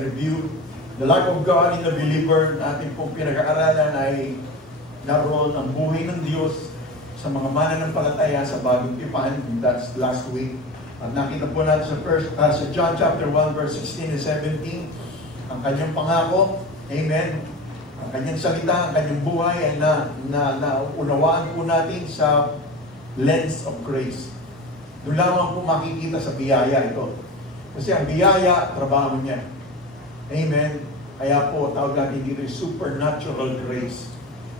Review. The life of God in the believer na ating pong pinag-aaralan ay naroon ang buhay ng Diyos sa mga mananampalataya sa bagong tipan. That's last week. At nakita po natin sa John chapter 1 verse 16 and 17 ang kanyang pangako. Amen. Ang kanyang salita, ang kanyang buhay ay naunawaan po natin sa lens of grace. Doon lamang po makikita sa biyaya ito. Kasi ang biyaya, trabaho niya. Amen. Kaya po, tawag natin dito yung supernatural grace.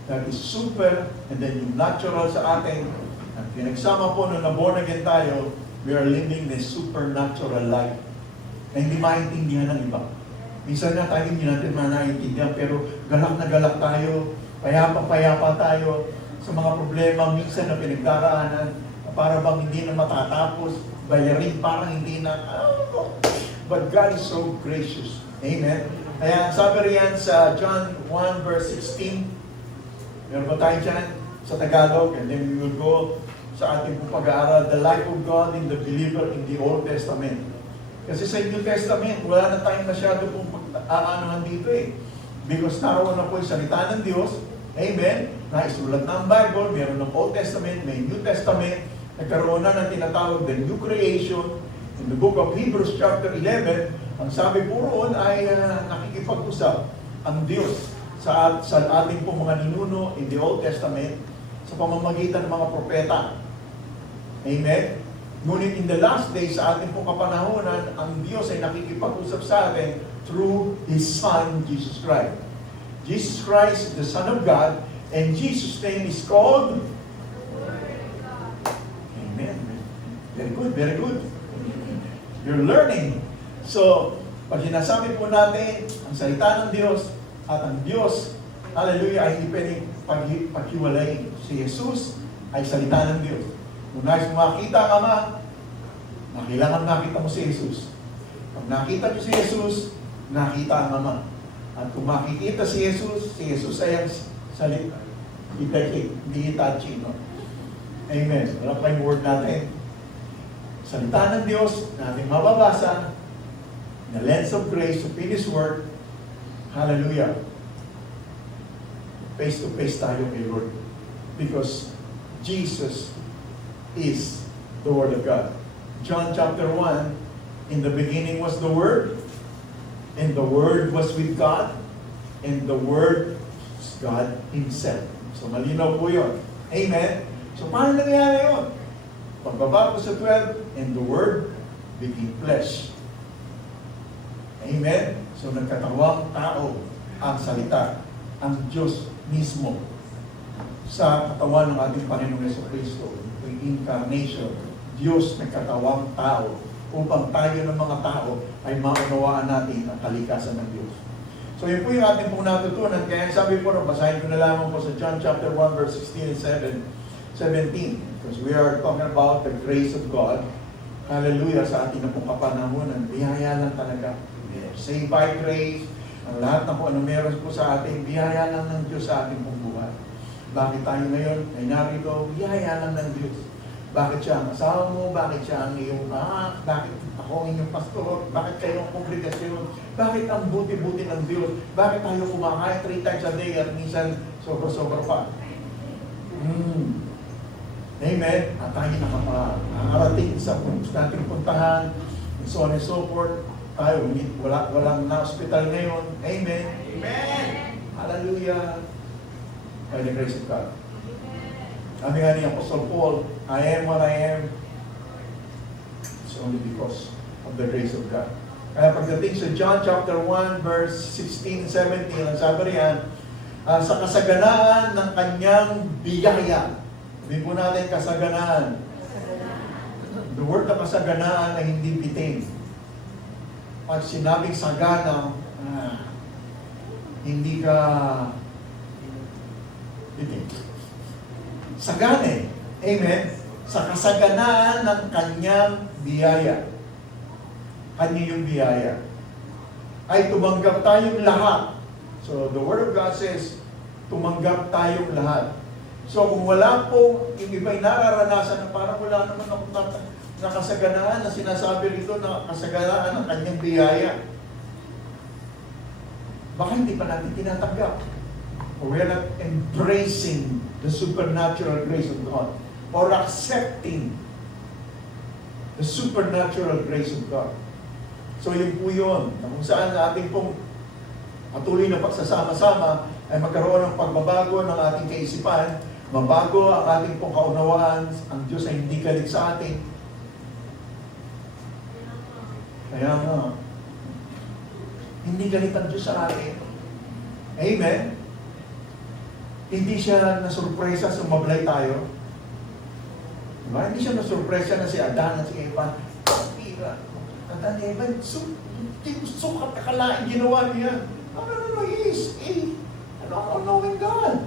That is super, and then yung natural sa atin. At pinagsama po nung na-born again tayo, we are living the supernatural life. Na hindi maintindihan ng iba. Minsan na tayo hindi natin maintindihan, pero galak na galak tayo, payapa-payapa tayo sa mga problema minsan na pinagdaraanan, para bang hindi na matatapos, bayarin parang hindi na, but God is so gracious. Amen. Kaya sabi riyan sa John 1 verse 16, meron ba tayo dyan sa Tagalog, and then we will go sa ating pag-aaral, the life of God in the believer in the Old Testament. Kasi sa New Testament, wala na tayong masyado pong pag-aanohan dito eh. Because naroon na po yung salita ng Diyos, amen, naisulat na ang Bible, meron ng Old Testament, may New Testament, nagkaroon na ng tinatawag the New Creation. In the book of Hebrews chapter 11, ang sabi po roon ay nakikipag-usap ang Diyos sa ating pong mga ninuno in the Old Testament sa pamamagitan ng mga propeta. Amen? Ngunit in the last days, sa ating pong kapanahonan, ang Diyos ay nakikipag-usap sa atin through His Son, Jesus Christ. Jesus Christ is the Son of God, and Jesus' name is called? Amen. Very good, very good. You're learning. So, pag sinasabi po natin ang salita ng Diyos at ang Diyos, hallelujah, ay hindi pwedeng paghiwalay. Si Jesus ay salita ng Diyos. Kung nais mo makita ang Ama, kailangan nakita mo si Jesus. Pag nakita mo si Jesus, nakita ang Ama. At kung makikita si Jesus ay ang salita. Hindi Hitachi, no? Amen. Wala pa yung word natin. Salita ng Diyos na ating mababasa, the lens of grace to finish work. Hallelujah. Face to face tayo kay Lord. Because Jesus is the Word of God. John chapter 1, in the beginning was the Word, and the Word was with God, and the Word is God Himself. So malinaw po yun. Amen? So paano nangyari yun? Pagbaba ko sa 12, and the Word became flesh. Amen? So nagkatawang tao ang salita, ang Diyos mismo sa katawan ng ating Panginoong Jesucristo. Yung incarnation, Diyos nagkatawang tao upang tayo ng mga tao ay maunawaan natin ang kalikasan ng Diyos. So yun po yung ating pong natutunan. Kaya sabi po, basahin ko na lamang po sa John chapter 1 verse 16 and 17. Because we are talking about the grace of God. Hallelujah, sa ating na pong kapanahonan. Biyaya lang talaga. Saved by grace. Ang lahat na po ano meron po sa ating, biyaya lang ng Diyos sa ating pong buhay. Bakit tayo ngayon ay narito? Biyaya lang ng Diyos. Bakit siya ang asawa mo? Bakit siya ang iyong bakit ako ang inyong pastor? Bakit kayo ang kongregasyon? Bakit ang buti-buti ng Diyos? Bakit tayo kumakain 3 times a day at minsan sobra-sobra pa? Amen. At tayo nakarating sa nating puntahan, and so on and so forth. Tayo, walang na-hospital ngayon. Amen. Amen. Hallelujah. By the grace of God. Sabi nga ni Apostle Paul, I am what I am. It's only because of the grace of God. Kaya pagdating sa John chapter 1 verse 16 17, ang sabi riyan, sa kasaganaan ng kanyang biyaya. Sabihin po natin kasaganaan. The word na kasaganaan ay hindi bitin. Pag sinabing sagana, hindi ka bitin. Sagane. Amen. Sa kasaganaan ng kanyang biyaya. Kanya yung biyaya. Ay tumanggap tayong lahat. So the Word of God says, tumanggap tayong lahat. So kung wala po, yung iba'y nararanasan na parang wala naman akong nakasaganaan na sinasabi rito na kasaganaan ng kanyang biyaya. baka hindi pa natin tinatanggap. Or we are not embracing the supernatural grace of God. Or accepting the supernatural grace of God. So yun po yun, na kung saan sa ating pong patuloy na pagsasama-sama ay magkaroon ng pagbabago ng ating kaisipan, mabago ang ating pong kaunawaan, ang Diyos ay hindi galit sa atin. Kaya nga, hindi galit ang Diyos sa atin. Amen? Hindi siya nasurpresa sa mablay tayo. Diba? Hindi siya nasurpresa na si Adan at si Eva. Pira. Adan, Eva, hindi gusto kakalain ginawa niya. No, he is an all-knowing God.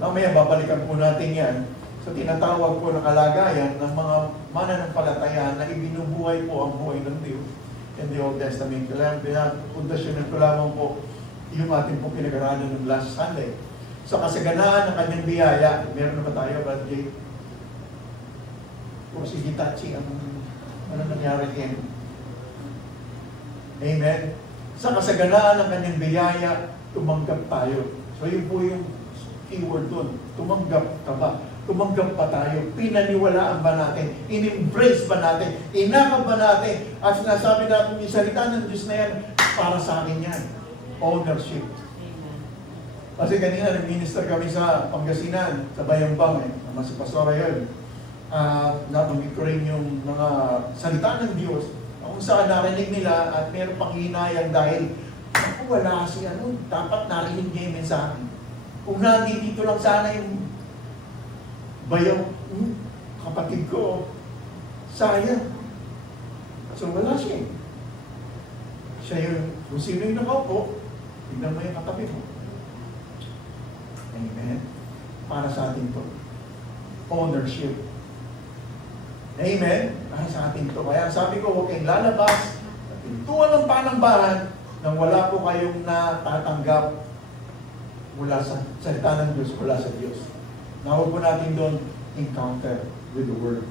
Mamaya, babalikan po natin yan sa tinatawag po na kalagayan ng mga mananampalataya na ibinubuhay po ang buhay ng Diyos in the Old Testament. Kaya pundasyonan ko lamang po yung ating po pinag-aralan ng last Sunday. Sa kasaganaan ng kanyang biyaya, meron na ba tayo, Brad Jay? O si Hitachi, ano nangyari din? Amen? Sa kasaganaan ng kanyang biyaya, tumanggap tayo. So yun po yung keyword dun. Tumanggap ka ba? Tumanggap pa tayo? Pinaniwalaan ba natin? In-embrace ba natin? Inakap ba natin? At sinasabi natin yung salita ng Diyos na yan, para sa akin yan. Ownership. Kasi kanina nag-minister kami sa Pangasinan, sa Bayambang, naman si Pastora yun. Nabanggit ko rin yung mga salita ng Diyos kung saan narinig nila at meron pang hinayang dahil wala si dapat narinig niya yung mensahe. Kung nandito lang sana yung bayaw, kapatid ko, sayang. So wala siya. Siya yung, kung sino yung nakaupo, tignan mo yung katabi mo. Amen. Para sa atin to. Ownership. Amen. Para sa atin to. Kaya sabi ko, huwag kayong lalabas at pintuan ng panambahan nang wala po kayong natatanggap mula sa salita ng Diyos, mula sa Diyos. Nawag po natin doon, encounter with the Word.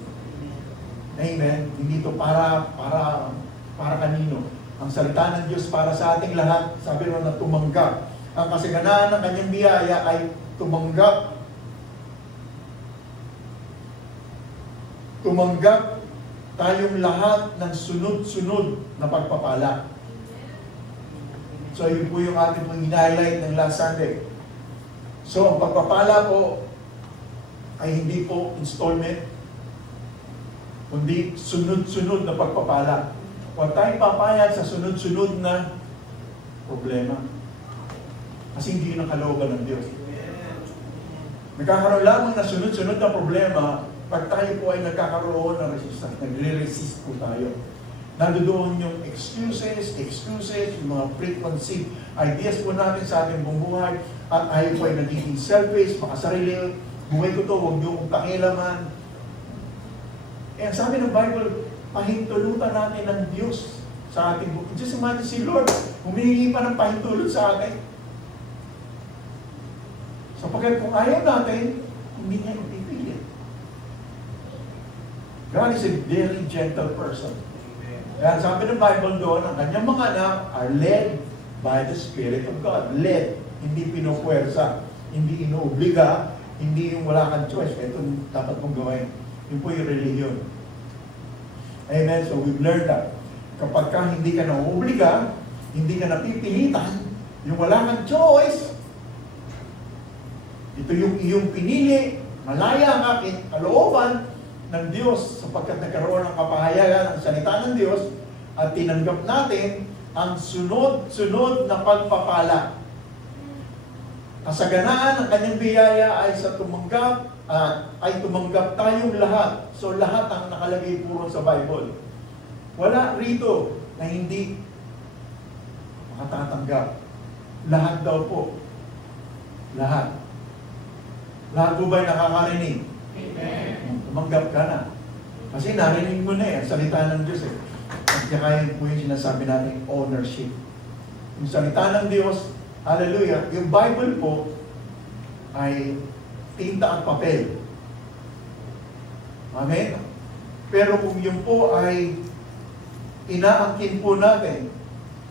Amen. Hindi to para kanino. Ang salita ng Diyos para sa ating lahat, sabi ron na tumanggap. Ang kasaganaan ng kanyang biyaya ay tumanggap. Tumanggap tayong lahat ng sunod-sunod na pagpapala. So yun po yung ating pong highlight ng last Sunday. So ang pagpapala po ay hindi po installment, kundi sunod-sunod na pagpapala. Huwag tayong papayag sa sunod-sunod na problema. Kasi hindi yun ang kalooban ng Diyos. Nagkakaroon lamang na sunod-sunod na problema pag tayo po ay nagkakaroon ng resistance, nagre-resist po tayo. Nandoon yung excuses, yung mga preconceived ideas po natin sa ating buhay at tayo po ay nagiging selfish, makasarili. Buhay ko to, huwag niyo kong pakialaman. Eh, sabi ng Bible, pahintulutan natin ng Diyos sa ating buhay. Just imagine si Lord, humihingi pa ng pahintulot sa atin. Sapagkat kung ayaw natin, hindi niya ipipilit. God is a very gentle person. Kaya sabi ng Bible doon, ang kanyang mga anak are led by the Spirit of God. Led, hindi pinupuwersa, hindi inuobliga, hindi yung wala kang choice. Ito dapat mong gawin. Yun po yung religion. Amen? So we've learned that. Kapag ka hindi ka nauobliga, hindi ka napipilitan, yung wala kang choice, ito yung iyong pinili, malaya ang akin, kalooban ng Diyos sapagkat nagkaroon ng kapahayagan ng salita ng Diyos at tinanggap natin ang sunod-sunod na pagpapala. Kasaganaan ng kanyang biyaya ay sa tumanggap, ay tumanggap tayong lahat. So lahat ang nakalagay puro sa Bible. Wala rito na hindi makatatanggap. Lahat daw po. Lahat. Lahat po ba'y nakakarinig? Amen. Tumanggap ka na. Kasi narinig mo na ang salita ng Diyos At kaya po yung sinasabi natin, ownership. Yung salita ng Diyos, hallelujah, yung Bible po ay tinta at papel. Amen? Pero kung yun po ay inaangkin po natin,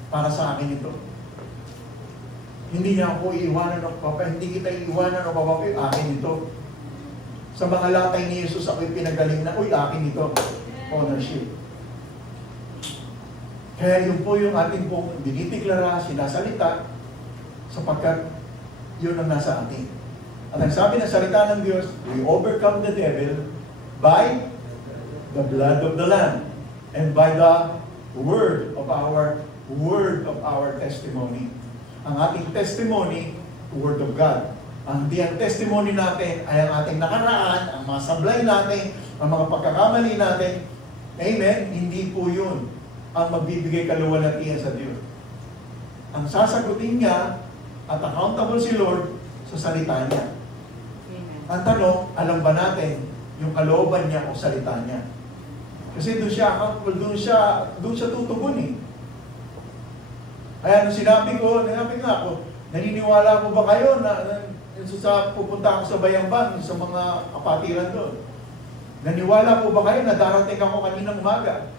para sa akin ito. Hindi niya ako iiwanan ng Papa, hindi kita iiwanan ng Papa, akin ito. Sa mga latay ni Jesus, ako'y pinagaling na, akin ito. Ownership. Kaya yun po yung ating pong dinideklara, sinasalita, sapagkat yun ang nasa atin. At ang sabi ng salita ng Diyos, we overcome the devil by the blood of the Lamb and by the word of our testimony. Ang ating testimony, the word of God. Ang testimony natin ay ang ating nakaraan, ang mga sablay natin, ang mga pagkakamali natin. Amen? Hindi po yun ang magbibigay kaluwalhatian sa Diyos. Ang sasagutin niya at accountable si Lord sa salita niya. Amen. Ang tanong, alam ba natin yung kalooban niya o salita niya? Kasi doon siya tutugon eh. Kaya nung sinabi nga ako, naniniwala ko ba kayo na pupunta ako sa Bayambang, sa mga kapatiran doon? Naniwala po ba kayo na darating ako kaninang umaga?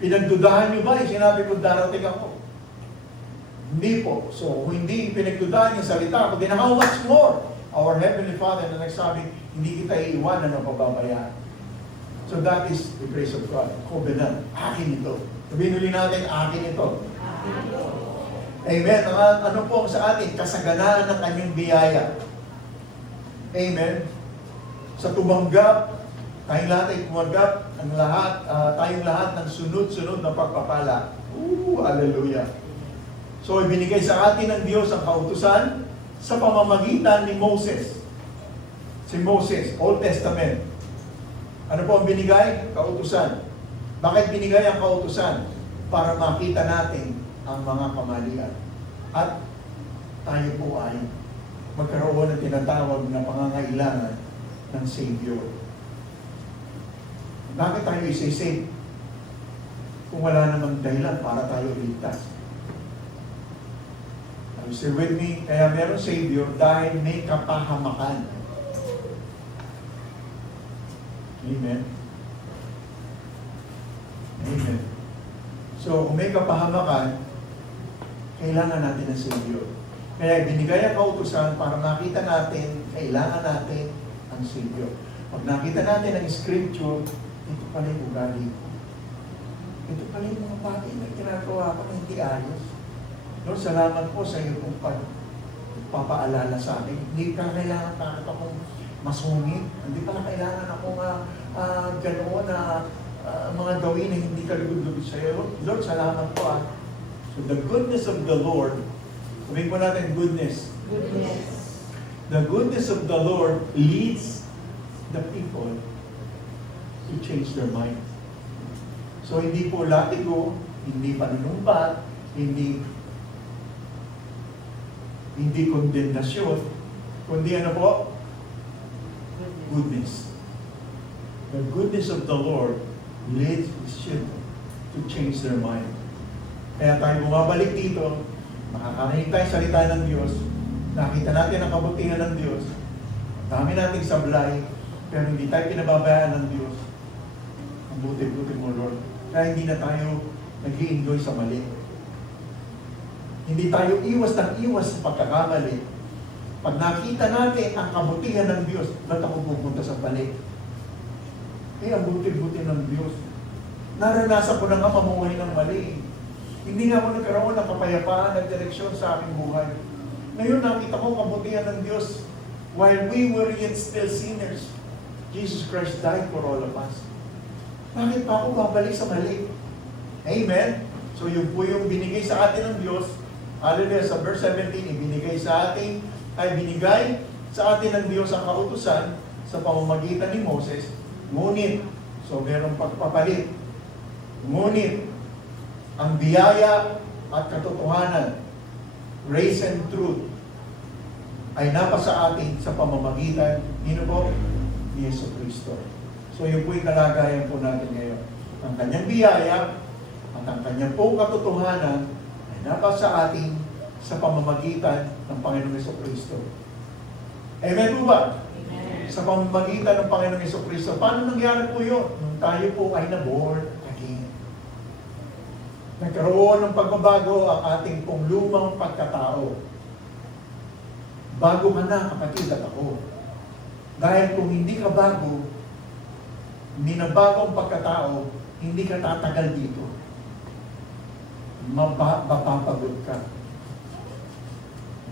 Pinagdudahan niyo ba? Sinabi ko darating ako. Hindi po. So, kung hindi pinagdudahan yung salita ko, then how much more? Our Heavenly Father na nagsabi, hindi kita iiwanan o pababayaan. So that is the grace of God. Covenant. Akin ito. Sabihin ulit natin, akin ito. Amen. Ano po sa atin? Kasaganaan ng kanyang biyaya. Amen. Sa tumanggap, tayong lahat ay tumanggap, tayong lahat ng sunod-sunod na pagpapala. Hallelujah. So, ibinigay sa atin ng Diyos ang kautusan sa pamamagitan ni Moses. Si Moses, Old Testament. Ano po ang binigay? Kautusan. Bakit binigay ang kautusan? Para makita natin ang mga kamalian. At tayo po ay magkaroon ng tinatawag na pangangailangan ng Savior. Bakit tayo isa-save? Kung wala namang dahilan para tayo ligtas. Are you still with me? Kaya meron Savior dahil may kapahamakan. Amen. Amen. So, kung may kapahamakan, kailangan natin ng Savior. Kaya binigay ang kautusan para makita natin, kailangan natin ang Savior. Pag nakita natin ang Scripture, ito pala yung ugali ko. Ito pala yung mga bagay na ginagawa ko na hindi ayos. Lord, salamat po sa iyo kung pagpapaalala sa akin. Hindi ka kailangan takot akong masungit. Hindi pala kailangan akong ganoon na mga gawin na hindi kalugod-lugod sa iyo. Lord, salamat po . So the goodness of the Lord, sabihin po natin goodness. Goodness. The goodness of the Lord leads the people to change their mind. So hindi po latigo, hindi panunumbat, hindi kondensasyon, kundi ano po? Goodness. The goodness of the Lord leads His children to change their mind. Kaya tayo bumabalik dito, makakarinig tayo salita ng Diyos, nakita natin ang kabutihan ng Diyos, dami nating sablay, pero hindi tayo pinababayaan ng Diyos. Ang buti-buti mo, Lord. Kaya hindi na tayo nag-i-enjoy sa mali. Hindi tayo iwas ng iwas sa pagkakamali. Pag nakita natin ang kabutihan ng Diyos, ba't ako pupunta sa balik? Ang buti-buti ng Diyos. Naranasan ko na nga mamuhay ng mali. Hindi nga ako nagkaroon ng kapayapaan at direksyon sa aking buhay. Ngayon nakita ko kabutihan ng Diyos. While we were yet still sinners, Jesus Christ died for all of us. Bakit pa ako babalik sa mali? Amen? So yun po yung binigay sa atin ng Diyos. Hallelujah, sa verse 17, binigay sa atin ng Diyos ang kautusan sa pamamagitan ni Moses. Ngunit, so merong pagpapalit. Ngunit, ang biyaya at katotohanan, grace and truth, ay napasa atin sa pamamagitan ni Yesu Cristo. So yun po yung kalagayan po natin ngayon. Ang kanyang biyaya at ang kanyang po katotohanan ay napasa atin sa pamamagitan ng Panginoong Yesu Cristo. Amen po ba? Amen. Sa pamamagitan ng Panginoong Yesu Cristo. Paano nangyari po yun? Nung tayo po ay na-born again. Nagkaroon ng pagbabago ang ating pong lumang pagkatao. Bago ka na, kapatid at ako. Dahil kung hindi ka bago, hindi na bagong pagkatao, hindi ka tatagal dito. Mapapagod ka.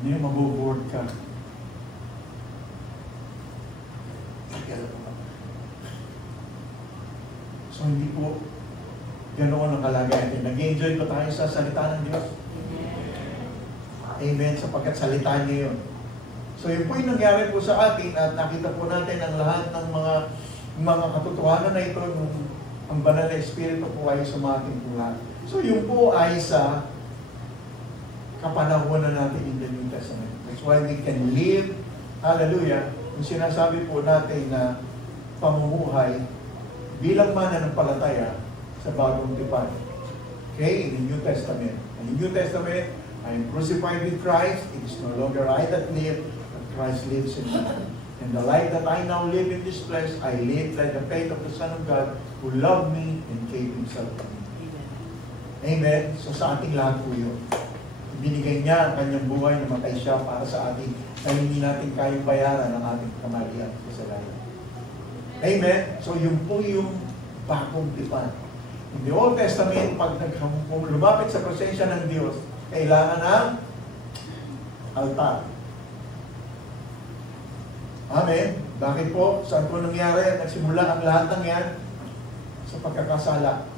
Hindi, maboboard ka. So hindi po ganoon ang kalagayan. Nag-enjoy ko tayo sa salita ng Diyos. Amen. Sapagkat salita niya yun. So yun po yung nangyari po sa atin at nakita po natin ang lahat ng mga katotohanan na ito nung ang banal na Espiritu po ay sumating po lahat. So yun po ay sa kapanahunan natin in the New Testament. That's why we can live, hallelujah, yung sinasabi po natin na pamumuhay bilang mananampalataya sa bagong tipan. Okay, in the New Testament. In the New Testament, I am crucified with Christ. It is no longer I that live, but Christ lives in me. And the life that I now live in this flesh, I live like the faith of the Son of God who loved me and gave Himself for me. Amen. So sa ating lahat po yun. Binigay niya ang kanyang buhay, namatay siya para sa atin na hindi natin kayang bayaran ang ating kamalian at kasalanan. Amen. So yun po yung bagong tipan. In the Old Testament, pag lumapit sa presensya ng Diyos, kailangan ng altar. Amen. Bakit po? Saan po nangyari? Nagsimula ang lahat ng yan sa pagkakasala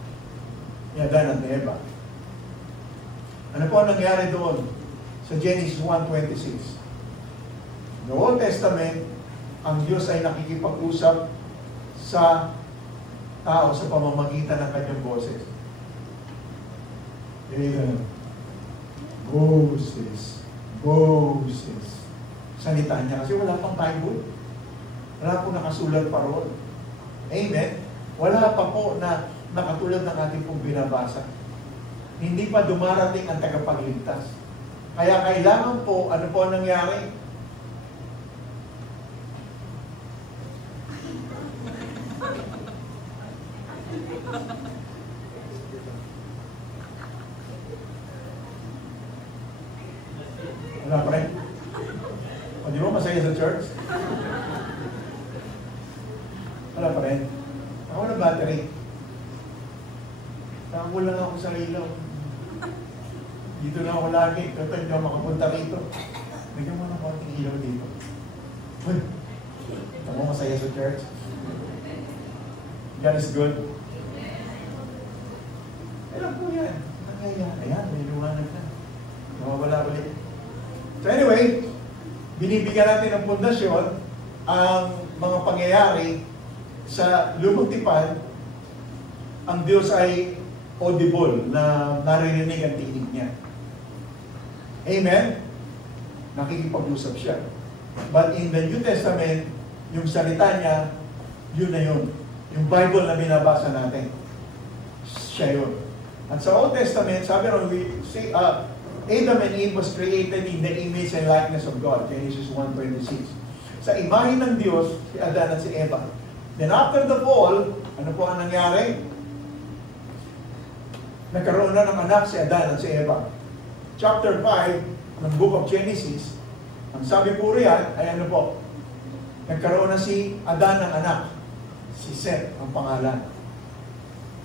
ni Adan at ni Eva. Ano po ang nangyari doon? Sa Genesis 1:26. In the Old Testament, ang Diyos ay nakikipag-usap sa tao sa pamamagitan ng kanyang boses. Amen. Boses. Boses. Salita niya kasi wala pang Bible. Wala pong nakasulat pa roon. Amen. Wala pa po na nakatulad ng ating pong binabasa. Hindi pa dumarating ang tagapagligtas. Kaya kailangan po, ano po ang nangyari? Wala pa rin? O di ba masaya sa church? Wala pa rin? Ako na battery. Nakakulang ako sa ilaw. Dito na ako lagi. Kasi hindi ako makapunta rito. Bigyan mo ng konting ilaw dito. Uy! Ako masaya sa church. God is good. Alam po yan. Nangyayari. Ayan, may luwanag na. Nawawala ulit. So anyway, binibigyan natin ng pundasyon ang mga pangyayari sa lumang tipan. Ang Diyos ay audible na naririnig ang tinig niya. Amen? Nakikipag-usap siya. But in the New Testament, yung salita niya, yun na yun. Yung Bible na binabasa natin, siya yun. At sa Old Testament, sabi ron, Adam and Eve was created in the image and likeness of God. Genesis 1:26. Sa imahe ng Diyos, si Adan at si Eva. Then after the fall, ano po ang nangyari? Nagkaroon na ng anak si Adan at si Eva. Chapter 5 ng Book of Genesis, ang sabi po riyan ay ano po? Nagkaroon na si Adan ng anak. Si Seth ang pangalan.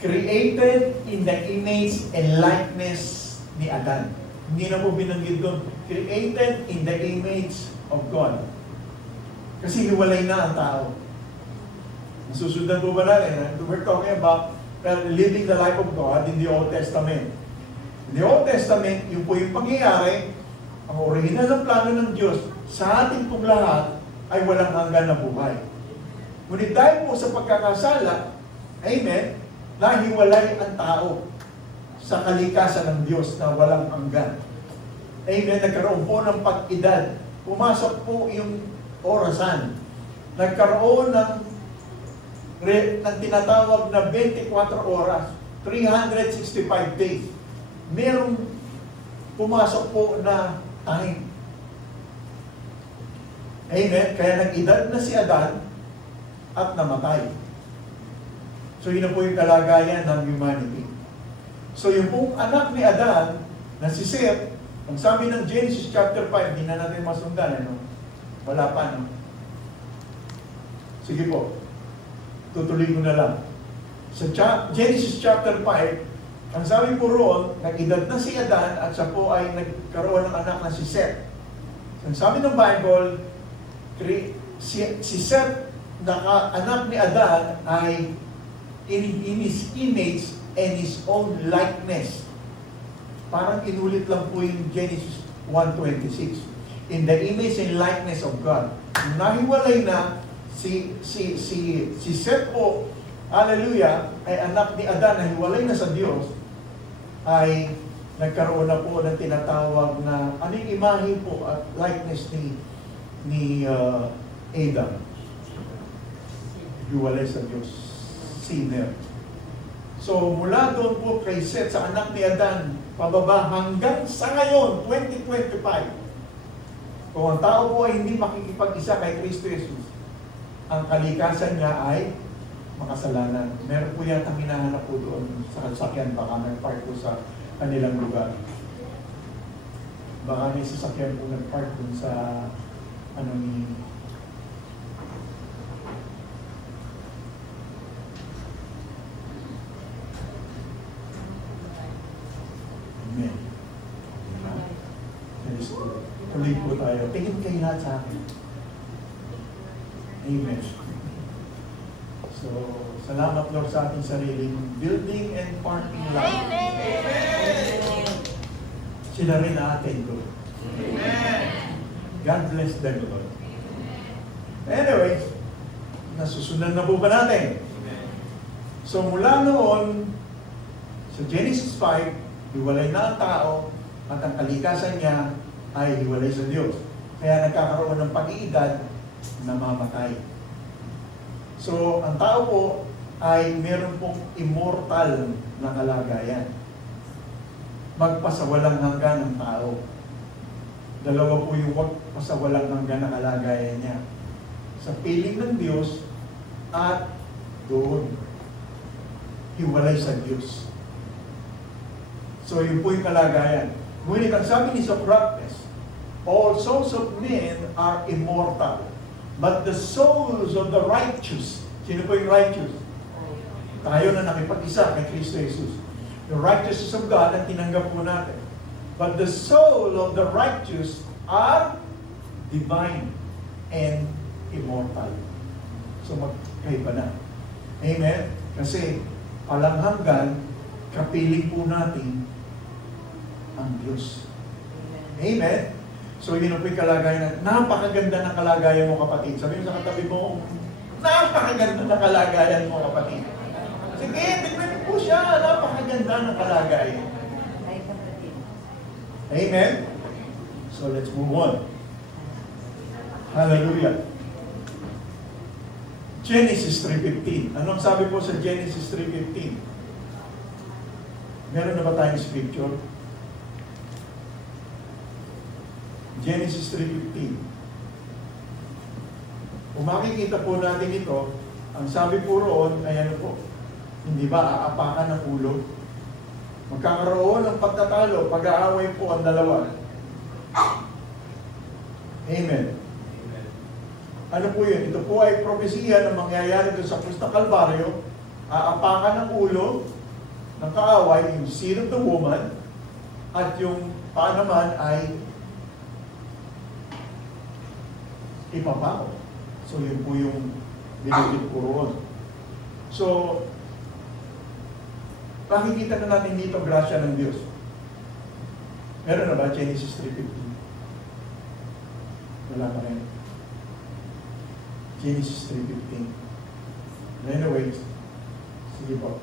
Created in the image and likeness ni Adan. Hindi na po binanggit doon. Created in the image of God. Kasi hiwalay na ang tao. Nasusundan po ba natin? We're talking about living the life of God in the Old Testament. In the Old Testament, yung po yung pangyayari, ang original ng plano ng Diyos sa ating pong lahat ay walang hanggan na buhay. Ngunit dahil po sa pagkakasala, amen, nahiwalay ang tao sa kalikasan ng Diyos na walang hanggan. Amen, nagkaroon po ng pag-edad. Pumasok po yung orasan. Nagkaroon ng tinatawag na 24 oras, 365 days. Merong pumasok po na time. Amen. Kaya nag-edad na si Adan at namatay. So yun na po yung kalagayan ng humanity. So yung pong anak ni Adan, na si Seth, ang sabi ng Genesis chapter 5, hindi na natin masundan, ano? Wala pa, no? Sige po, tutuloy ko na lang. Sa Genesis chapter 5, ang sabi po roon, nag-edad na si Adan at siya po ay nagkaroon ng anak na si Seth. Ang sabi ng Bible, si Seth, anak ni Adan, ay in his image and his own likeness. Parang inulit lang po yung Genesis 1:26. In the image and likeness of God. Nahiwalay na si Seth po, hallelujah, ay anak ni Adan, nahiwalay na sa Diyos, ay nagkaroon na po ng tinatawag na anong imahe po at likeness ni Adam. Hiwalay sa Diyos. Sinner. So, mula doon po kay Seth, sa anak ni Adan, pababa hanggang sa ngayon, 2025. Kung ang tao po ay hindi makikipag-isa kay Kristo Jesus, ang kalikasan niya ay makasalanan. Meron po yata hinahanap po doon sa sasakyan, baka nag-park po sa kanilang lugar. Baka may sasakyan po nag-park doon sa ni Amen. Tuloy po tayo. Tingin kayo lahat sa akin. Amen. So, salamat Lord sa ating sariling building and parking lot. Amen. Sila rin atin, Lord. Amen. God bless them, Lord. Anyways, nasusundan na po ba natin? So, mula noon, sa Genesis 5, hiwalay na ang tao at ang kalikasan niya ay hiwalay sa Diyos. Kaya nagkakaroon ng pag-iedad na mamatay. So, ang tao po ay meron pong immortal na kalagayan. Magpasawalang hanggan ng tao. Dalawa po yung magpasawalang hanggan na kalagayan niya. Sa piling ng Diyos at doon. Hiwalay sa Diyos. So, yun po yung kalagayan. Ngunit ang sabi ni Socrates, all souls of men are immortal, but the souls of the righteous, sino po yung righteous? Tayo na nakipag-isa kay Kristo Jesus. The righteousness of God ang tinanggap po natin. But the soul of the righteous are divine and immortal. So, magkaiba na. Amen? Kasi, palang hanggan, kapiling po natin ang Diyos. Amen? So, yun ang po yung kalagayan. Napakaganda ng kalagayan mo, kapatid. Sabi mo sa katabi mo, napakaganda ng kalagayan mo, kapatid. Sige, tignan po siya. Napakaganda ng kalagayan. Amen? So, let's move on. Hallelujah. Genesis 3:15. Anong sabi po sa Genesis 3:15? Meron na ba tayong scripture? Genesis 3:15. Kung makikita po natin ito, ang sabi po roon ay ano po, hindi ba aapakan ng ulo? Magkakaroon ng pagtatalo, pag-aaway po ang dalawa. Amen. Ano po yun? Ito po ay propesiya na mangyayari doon sa Krus na Kalbaryo. Aapakan ng ulo ng kaaway, yung seed of the woman, at yung paa naman ay ipapako. So, yun po yung binigit po roon. So, makikita na natin dito ang grasya ng Diyos. Meron na ba Genesis 3:15? Wala pa rin. Genesis 3:15. Anyways, sige po.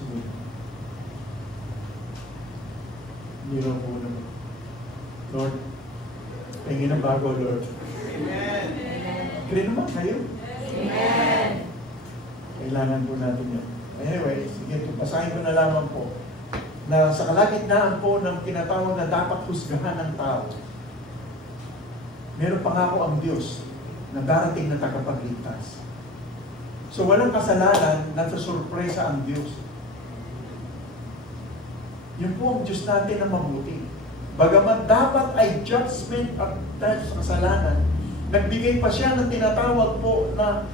Sige. Hindi lang po naman. Lord, pahingin ng bago, Lord. Amen. Kaya naman kayo. Amen. Kailangan po natin yan. Anyway, sige, basahin ko na lamang po na sa kalagitnaan po ng tinatawag na dapat husgahan ng tao. meron pangako ang Diyos na darating na tagapagligtas. So walang kasalanan, nasa sorpresa ang Diyos. Yun po ang Diyos natin na mabuti. Bagamat dapat ay judgment at dahil sa kasalanan, nagbigay pa siya ng tinatawag po na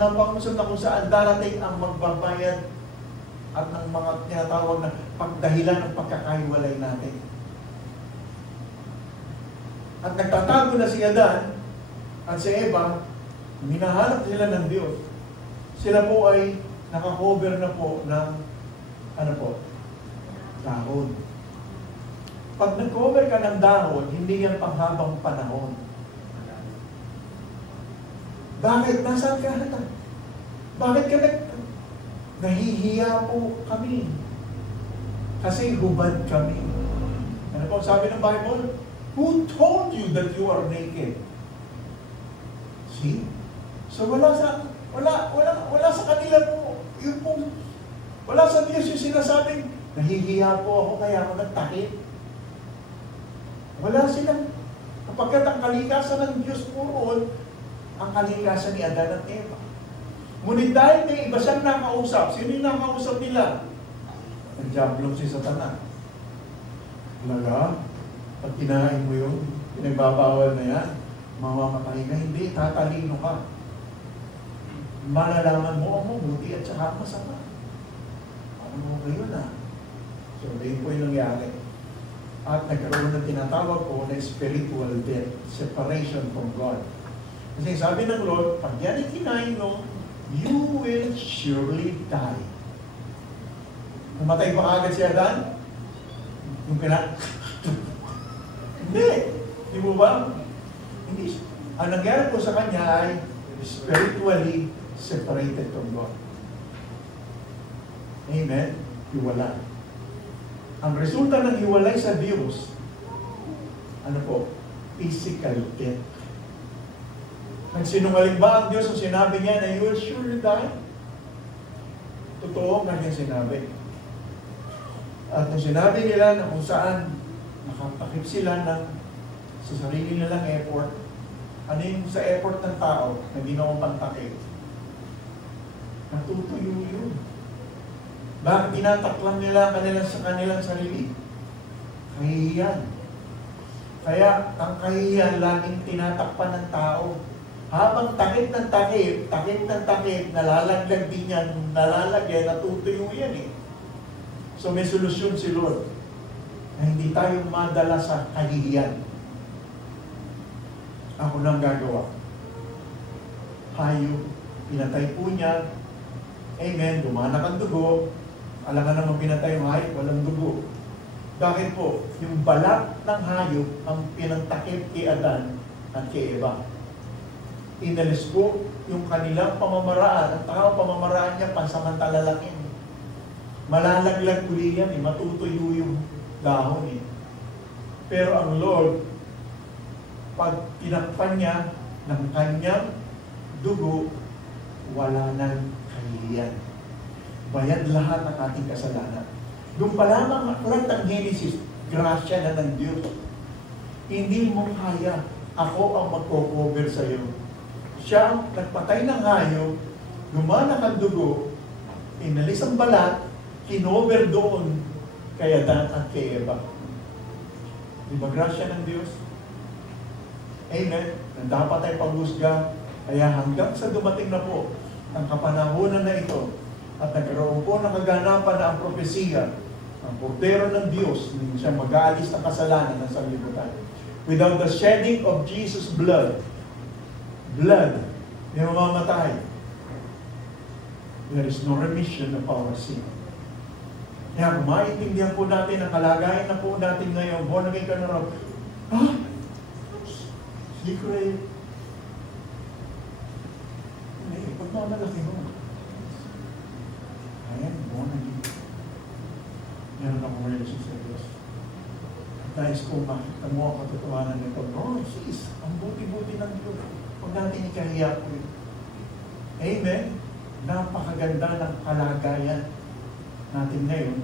pangusap na kung saan darating ang magbabayad at ng mga tinatawag na pagdahilan ng pagkakahiwalay natin. At nagtatago na si Adan at si Eva, minahanap sila ng Diyos. Sila po ay nakakover na po ng dahon. Pag nag-cover ka ng dahon, hindi yan panghabang panahon. Bakit? Nasaan ka na? Bakit ka nahihiya po kami? Kasi hubad kami. Ano po sabi ng Bible? Who told you that you are naked? See? So wala sa kanila po. Yun po. Wala sa Diyos yung sinasabing, nahihiya po ako kaya ako nagtakip. Wala silang, kapagkat ang kalikasan ng Diyos po roon, ang kalikasan ni Adan at Eva. Ngunit dahil may iba siyang nakausap, sino yung nakausap nila? Ang diablong si Satanas. Talaga? Pag kinain mo yun, pinagbabawal na yan, mamamatay ka, hindi, tatalino ka. Malalaman mo ang mabuti at saka masama. Ano ba yun So, yun po yung nangyari. At nagkaroon ng tinatawag ko na spiritual death, separation from God. Kasi sabi ng Lord, pag yan ay kinain mo, you will surely die. Pumatay ba agad si Adan? Yung Hindi. Di mo ba? Hindi. Ang nangyari po sa kanya ay spiritually separated from God. Amen? Hiwala. Ang resulta ng hiwalay sa Diyos, physical death. Nagsinungaling ba ang Diyos kung sinabi niya na you will surely die? Totoo nga niya sinabi. At nung sinabi nila na kung saan nakatakip sila sa sarili nilang effort, ano yung sa effort ng tao na ginawang pantakip? Natutuyo yun. Bakit tinataklang nila sa kanilang sarili? Kahihiyan. Kaya ang kahihiyan laging tinatakpan ng tao. Habang takip ng takip, nalalaglag din yan, nalalagay, natutuyo yan eh. So may solusyon si Lord na hindi tayo madala sa kahihiyan. Ako nang gagawa. Hayop, pinatay po niya. Amen, dumanak ang dugo. Alam nga naman pinatay yung hayop, walang dugo. Bakit po? Yung balat ng hayop ang pinantakip kay Adan at kay Eva. Inalis po yung kanilang pamamaraan. Ang tao pamamaraan niya pansamantala lang yun. Malalaglag uli yan eh. Matutuyo yung dahon eh. Pero ang Lord, pag tinakpan niya ng kanyang dugo, wala nang kahihiyan. Bayad lahat ng ating kasalanan. Doon pa lamang aklat ng Genesis, grasya na ng Diyos. Hindi mo kaya, ako ang magko-cover sa iyo. Siya ang nagpatay ng hayop, lumanak ang dugo, inalis ang balat, kinover doon kay Adan at kay Eva. Di ba grasya ng Diyos? Amen. Na dapat ay paghusga. Kaya hanggang sa dumating na po ang kapanahunan na ito at nagkaroon po ng kaganapan na ang propesiya, ang Kordero ng Diyos, hindi siya mag-aalis ng kasalanan ng sanlibutan. Without the shedding of Jesus' blood, may mamamatay. There is no remission of our sin. Kaya kung maintindihan po natin ang kalagayan na po natin ngayon, born again ka na raw, secret. Hindi, pagmamalaki mo. Ayan, born again. Meron akong relasyon sa Diyos. Dahil kung makita mo ang katotohanan nito, sis, ang buti-buti ng Diyos. Huwag natin ikahiya po yun. Amen? Napakaganda ng kalagayan natin ngayon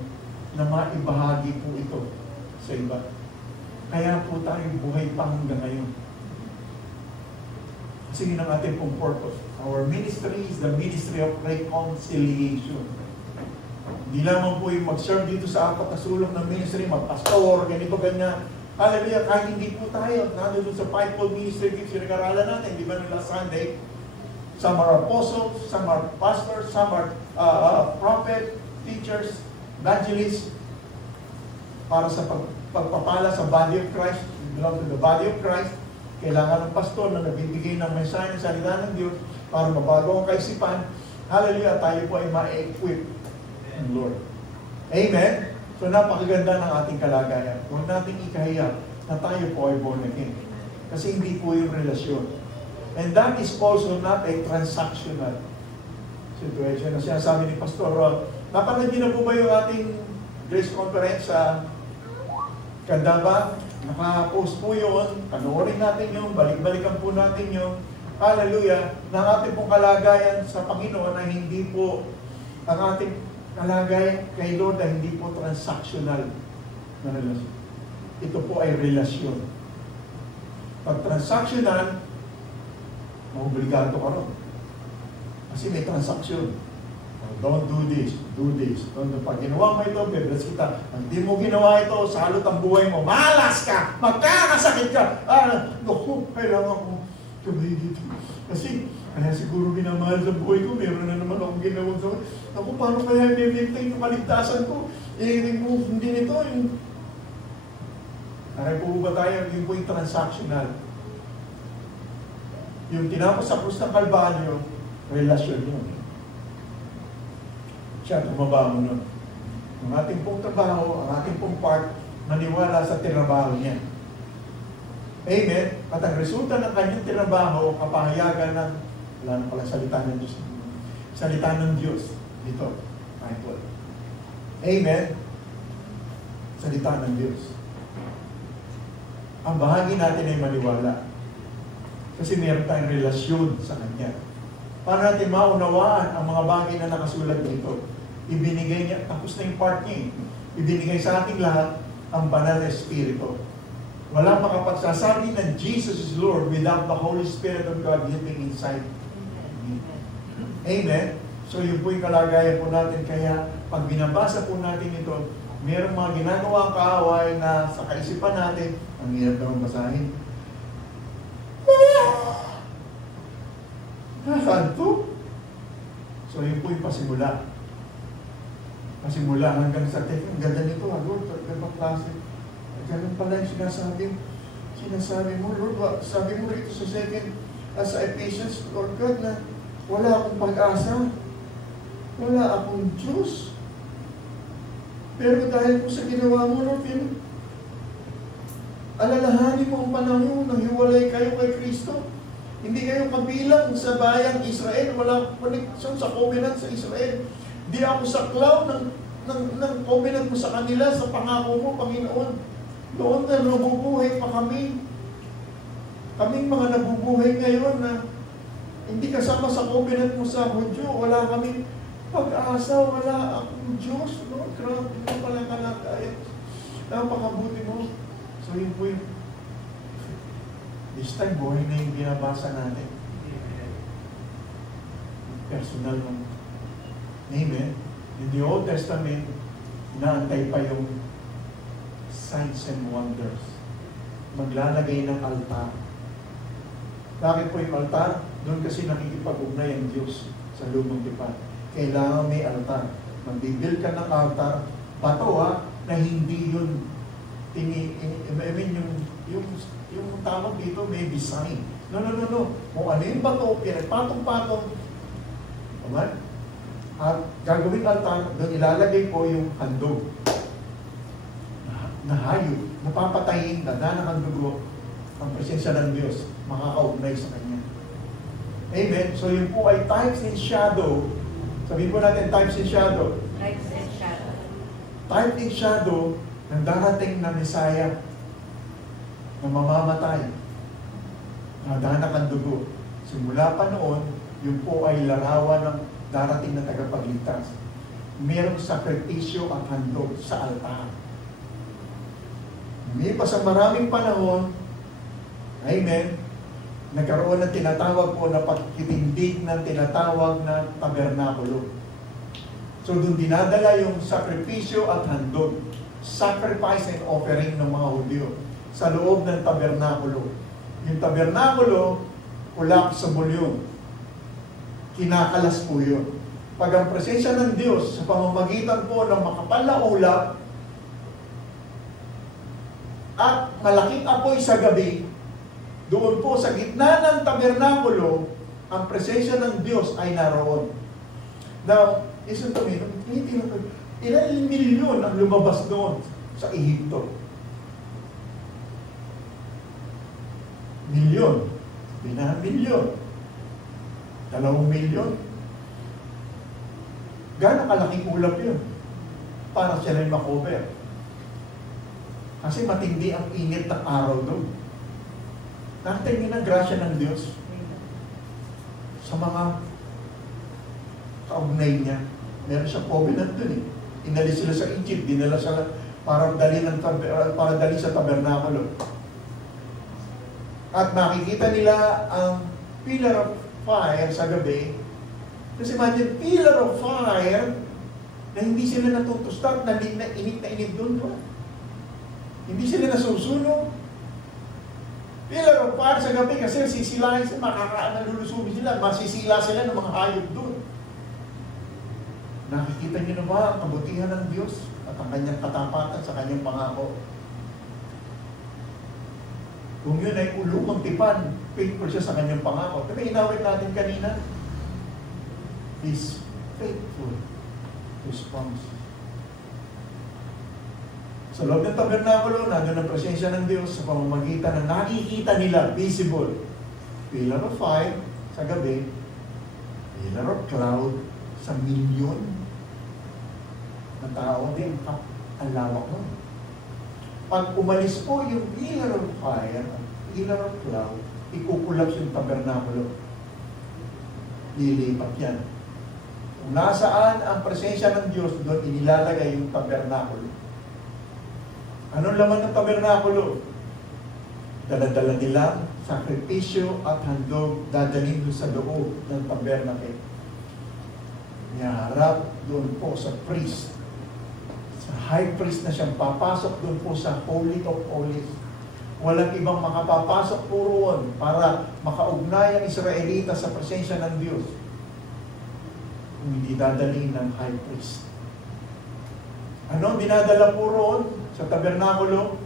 na maibahagi po ito sa iba. Kaya po tayo buhay pa hanggang ngayon. Kasi yun ang ating pong purpose. Our ministry is the ministry of reconciliation. Hindi lamang po yung mag-serve dito sa apat na sulok ng ministry, mag-pastor, ganito, ganyan. Hallelujah, kahit hindi po tayo, nandun sa fivefold ministry gifts, yung nag-aralan natin, di ba nung last Sunday, some are apostles, some are pastors, some are prophet, teachers, evangelists, para sa pagpapala sa body of Christ, belong to the body of Christ. Kailangan ng pastor na nagbibigay ng mensahe ng salita ng Diyos para mabago ang kaisipan. Hallelujah, tayo po ay ma-equip ng Lord. Amen? So napakaganda ng ating kalagayan. Huwag nating ikahiya na tayo po ay born again. Kasi hindi po yung relasyon. And that is also not a transactional situation. Na sinasabi ni Pastor, napanood niyo na po ba yung ating Grace Conference sa Candaba? Naka-post po yun. Panoorin natin yun. Balik-balikan po natin yun. Hallelujah. Na ang ating pong kalagayan sa Panginoon na hindi po ang ating kalagayan kay Lord na hindi po transactional na relasyon. Ito po ay relasyon. Pag transactional, maobligado ka ron. Kasi may transaksyon. Don't do this, do this. Pag ginawa mo ito, bebres kita. Pag di mo ginawa ito, salot ang buhay mo. Malas ka! Magkakasakit ka! Naku, kailangan ko tumigil dito. Kasi, kaya siguro minamahal sa buhay ko, meron na naman akong ginawang sa naku, paano kaya i-maintain yung kaligtasan ko? I-remove din ito. Naray po ba tayo? Yung po yung transactional. Yung tinapos sa krus ng Kalbaryo, relasyon yun. Siya, tumaba mo nun. Ang ating pong trabaho, ang ating pong part, maniwala sa trabaho niya. Amen? At ang resulta ng kanyang trabaho, kapahayagan ng, wala na pala salita ng Diyos. Salita ng Diyos. Dito. Bible. Amen? Salita ng Diyos. Ang bahagi natin ay maniwala. Kasi meron tayong relasyon sa Kanya. Para natin maunawaan ang mga bagay na nakasulat dito. Ibinigay niya, tapos na yung part niya. Ibinigay sa ating lahat ang banal na Espiritu. Walang makapagsasabi na Jesus is Lord without the Holy Spirit of God living inside. Amen? So yun po yung kalagayan po natin. Kaya pag binabasa po natin ito, mayroong mga ginagawa kaaway na sa kaisipan natin, ang hirap naman basahin. Santo. So yun po yung pasimula. Pasimula hanggang sa ang ganda nito, Lord, ganda klase. Ganun pala yung sinasabi mo, Lord, sabi mo rito sa sa Ephesians, Lord God, na wala akong pag-asa, wala akong Diyos. Pero dahil po sa ginawa mo, Lord, yun, alalahanin mo ang panahon nang hiwalay kayo kay Kristo. Hindi kayo kabilang sa bayang Israel, wala connection sa covenant sa Israel. Di ako sa cloud ng covenant mo sa kanila, sa pangako mo, Panginoon. Doon na nabubuhay pa kami. Kaming mga nabubuhay ngayon na hindi kasama sa covenant mo sa Hudyo. Wala kaming pag-asa, wala akong Diyos. No? Grabe mo pala kalagayan. Napakabuti mo. So yun po yun. This time, buhay na yung binabasa natin. Personal mo. Amen. In the Old Testament, inaantay pa yung signs and wonders. Maglalagay ng altar. Bakit po yung altar? Doon kasi nakikipag-ugnay ang Diyos sa lumang tipan. Kailangan may altar. Magbibuild ka ng altar, bato na hindi yun yung tawag dito may design. No. Kung ano yung bato, pinagpatong-patong. Amen? At gagawin altar, doon ilalagay po yung handog. Na hayop, napapatayin, dadanak ang dugo, ang presensya ng Diyos, makakaugnay sa Kanya. Amen? So yun po ay types and shadow. Sabihin po natin, types and shadow. Types and shadow. Type and shadow ng darating na Messiah na mamamatay. Dadanak ang dugo. Simula pa noon, yun po ay larawan ng darating na tagapagligtas. Mayroong sakripisyo at handog sa altar. Lumipas ang maraming panahon, amen, nagkaroon ng tinatawag po na pagkitindig ng tinatawag na tabernakulo. So doon dinadala yung sakripisyo at handog, sacrifice and offering ng mga Hudyo sa loob ng tabernakulo. Yung tabernakulo, collapsible yun. Kinakalas po yun. Pag ang presensya ng Diyos sa pamamagitan po ng makapal na ulap at malaking apoy sa gabi, doon po sa gitna ng tabernakulo, ang presensya ng Diyos ay naroon. Now, listen to me, ilang milyon ang lumabas doon sa Ehipto? Milyon. Milyon. 2 milyon. Gano'ng kalaking ulap yun? Para sila yung makover. Kasi matindi ang init ng araw doon. Nakita niyo ng grasya ng Diyos sa mga kaugnay niya. Meron siyang covenant doon eh. Inalis sila sa Egypt, dinala sila para dali sa tabernakulo. At makikita nila ang pillar of fire sa gabi. Kasi imagine, pillar of fire na hindi sila natutustak, na init doon. Hindi sila nasusunog. Pillar of fire sa gabi kasi sisilahin sila, nalulusubi sila, masisila sila ng mga hayop doon. Nakikita niyo na ba ang kabutihan ng Diyos at ang kanyang katapatan sa kanyang pangako? Kung yun ay ulumang tipan, faithful siya sa kanyang pangako. Diba inawit natin kanina? He's faithful to his promises. Sa loob ng tabernakulo, nandun ang presensya ng Diyos sa pamamagitan na nakikita nila, visible. Pillar of fire sa gabi, pillar of cloud sa milyon na tao. Hindi, ang lawak mo. Pag umalis po yung pillar of fire, pillar of cloud, ikukulap yung tabernakulo. Lilipat yan. Kung nasaan ang presensya ng Diyos, doon inilalagay yung tabernakulo. Anong laman ng tabernakulo? Dala-dala nila, sakripisyo at handog, dadalhin doon sa loob ng tabernakulo. Iharap doon po sa priest. Sa high priest na siyang papasok doon po sa Holy of Holies. Walang ibang makapapasok po roon para makaugnay ang Israelita sa presensya ng Diyos. Kung hindi dadalhin ng high priest. Ano dinadala po roon sa tabernakulo?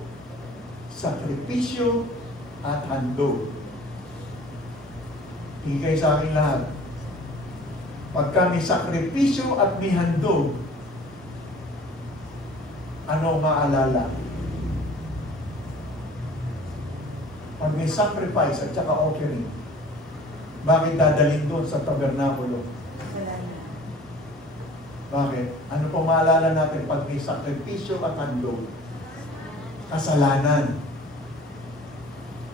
Sakripisyo at handog. Higay sa akin lahat. Pagka may sakripisyo at may handog, ano maalala? Pag may sacrifice at saka offering, bakit dadalhin doon sa tabernakulo? Bakit? Ano po maalala natin pag may sakripisyo at handog? Kasalanan.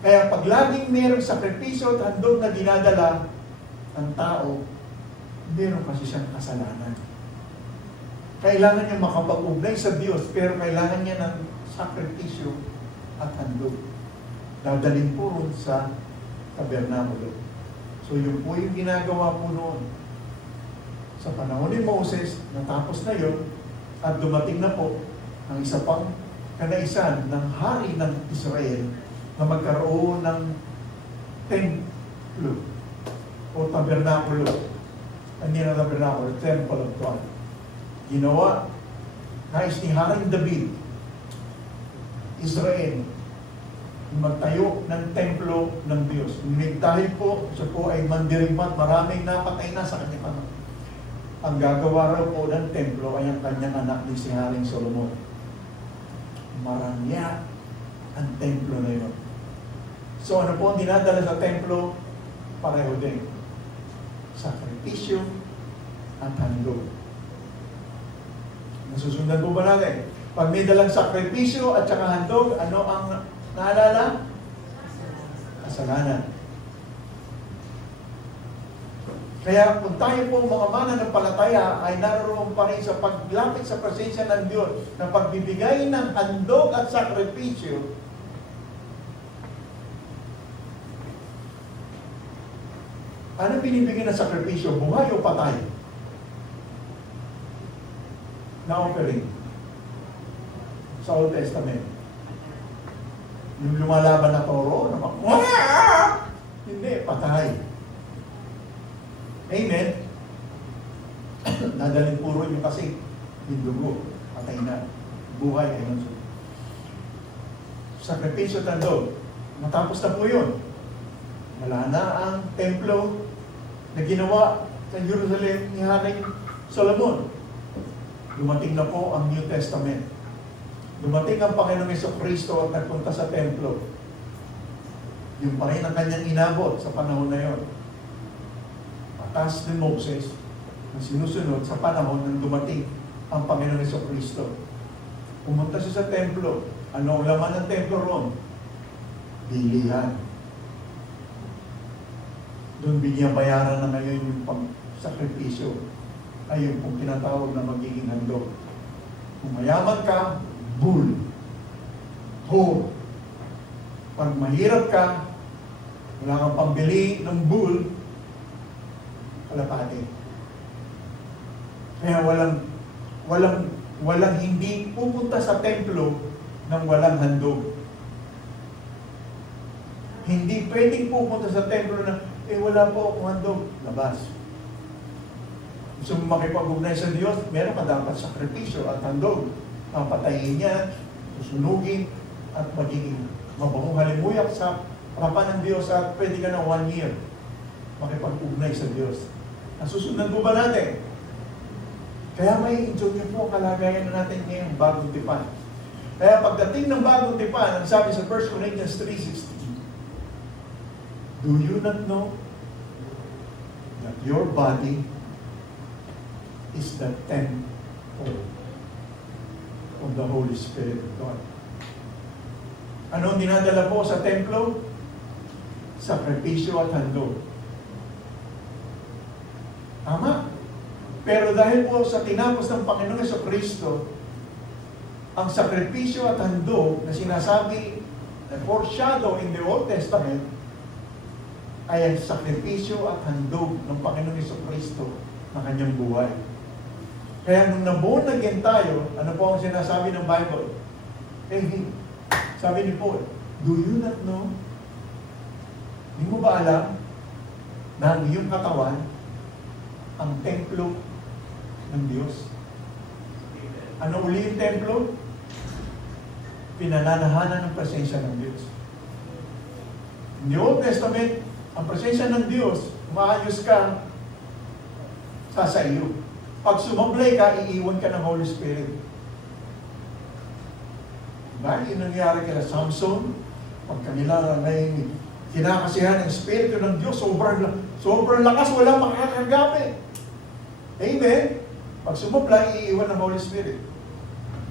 Kaya pag laging mayroong sakripisyo at handog na dinadala ng tao, meron kasi siyang kasalanan. Kailangan niya makapag-ugnay sa Diyos, pero kailangan niya ng sakripisyo at handog. Dadalhin po ron sa tabernakulo. So yun po yung ginagawa po noon. Sa panahon ni Moses, natapos na yun, at dumating na po ang isa pang kanaisan ng hari ng Israel na magkaroon ng templo o tabernakulo. Hindi na tabernakulo, temple of God. Ginawa, nais ni Haring David, Israel, magtayo ng templo ng Diyos. Ngunit dahil po, siya po ay mandirimat, maraming napatay na sa kanyang anak. Ang gagawa raw po ng templo ay ang kanyang anak ni si Haring Solomon. Maranya ang templo na yun. So ano po ang dinadala sa templo? Pareho din. Sakripisyo at handog. Nasusundan po ba natin? Pag may dalang sakripisyo at saka handog, ano ang naalala? Kasalanan. Kaya kung tayo po mga mananampalataya ay naroon pa rin sa paglapit sa presensya ng Diyos na pagbibigay ng handog at sakripisyo, Ano binibigyan ng sakripisyo? Buhay o patay? Na offering. Sa Old Testament. Yung lumalaban na toro, hindi, patay. Amen? Dadalhin puro nyo kasi yung dugo, patay na. Buhay ay nang sakripisyo tandog. Matapos na po yun. Wala na ang templo na ginawa sa Jerusalem ni Haring Solomon. Dumating na po ang New Testament. Dumating ang Panginoong Jesucristo at nagpunta sa templo. Yung pa rin ang kanyang inabot sa panahon na yon. Patas ni Moses na sinusunod sa panahon nang dumating ang Panginoong Jesucristo. Pumunta siya sa templo. Ano ang laman ng templo ron? Bilihan. Doon bigyan bayaran na ngayon yung pang-sakripisyo. Ay yung kung tinatawag na magiging handog. Kung mayaman ka, bull. Ho. Pag mahirap ka, wala kang pambili ng bull, kalapate. Kaya walang hindi pupunta sa templo nang walang handog. Hindi pwedeng pupunta sa templo na, wala po akong handog. Labas. Gusto mo makipag-ugnay sa Diyos, meron ka dapat sakripisyo at handog. Patayin niya, susunugin, at magiging mabangong halimuyak sa harapan ng Diyos at pwede ka na 1 year makipag-ugnay sa Diyos. Nasusundan po ba natin? Kaya may enjoy niyo po ang kalagayan na natin ngayong bagong tipan. Kaya pagdating ng bagong tipan, ang sabi sa 1 Corinthians 3:16, do you not know that your body is the temple of the Holy Spirit of God? Ano ang dinadala po sa templo? Sakripisyo at handog. Tama. Pero dahil po sa tinapos ng Panginoong Jesucristo, ang sakripisyo at handog na sinasabi na foreshadow in the Old Testament ay ang sakripisyo at handog ng Panginoong Jesucristo na kanyang buhay. Kaya nung naborn again tayo, ano po ang sinasabi ng Bible? Sabi ni Paul, do you not know? Hindi mo ba alam na ang iyong katawan ang templo ng Diyos? Ano uli yung templo? Pinananahanan ng presensya ng Diyos. In the Old Testament, ang presensya ng Diyos, maayos ka, sa iyo. Pag sumablay ka, iiwan ka ng Holy Spirit. Diba? Yung nangyari kila Samson, pag kanila may kinakasihan ng Espiritu ng Diyos, sobrang lakas, walang makakagabi. Amen? Pag sumablay, iiwan ng Holy Spirit.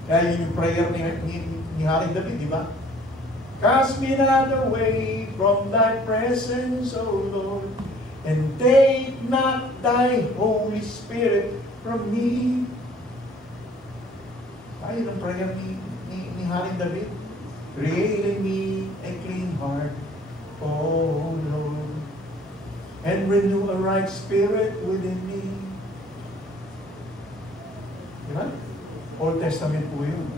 Kaya yun yung prayer ni Haring David, di ba? Cast me not away from thy presence, O Lord, and take not thy Holy Spirit from me. Ayun ang prayer ni Haring David. Create in me a clean heart, O Lord, and renew a right spirit within me. Diba? Old Testament po yun.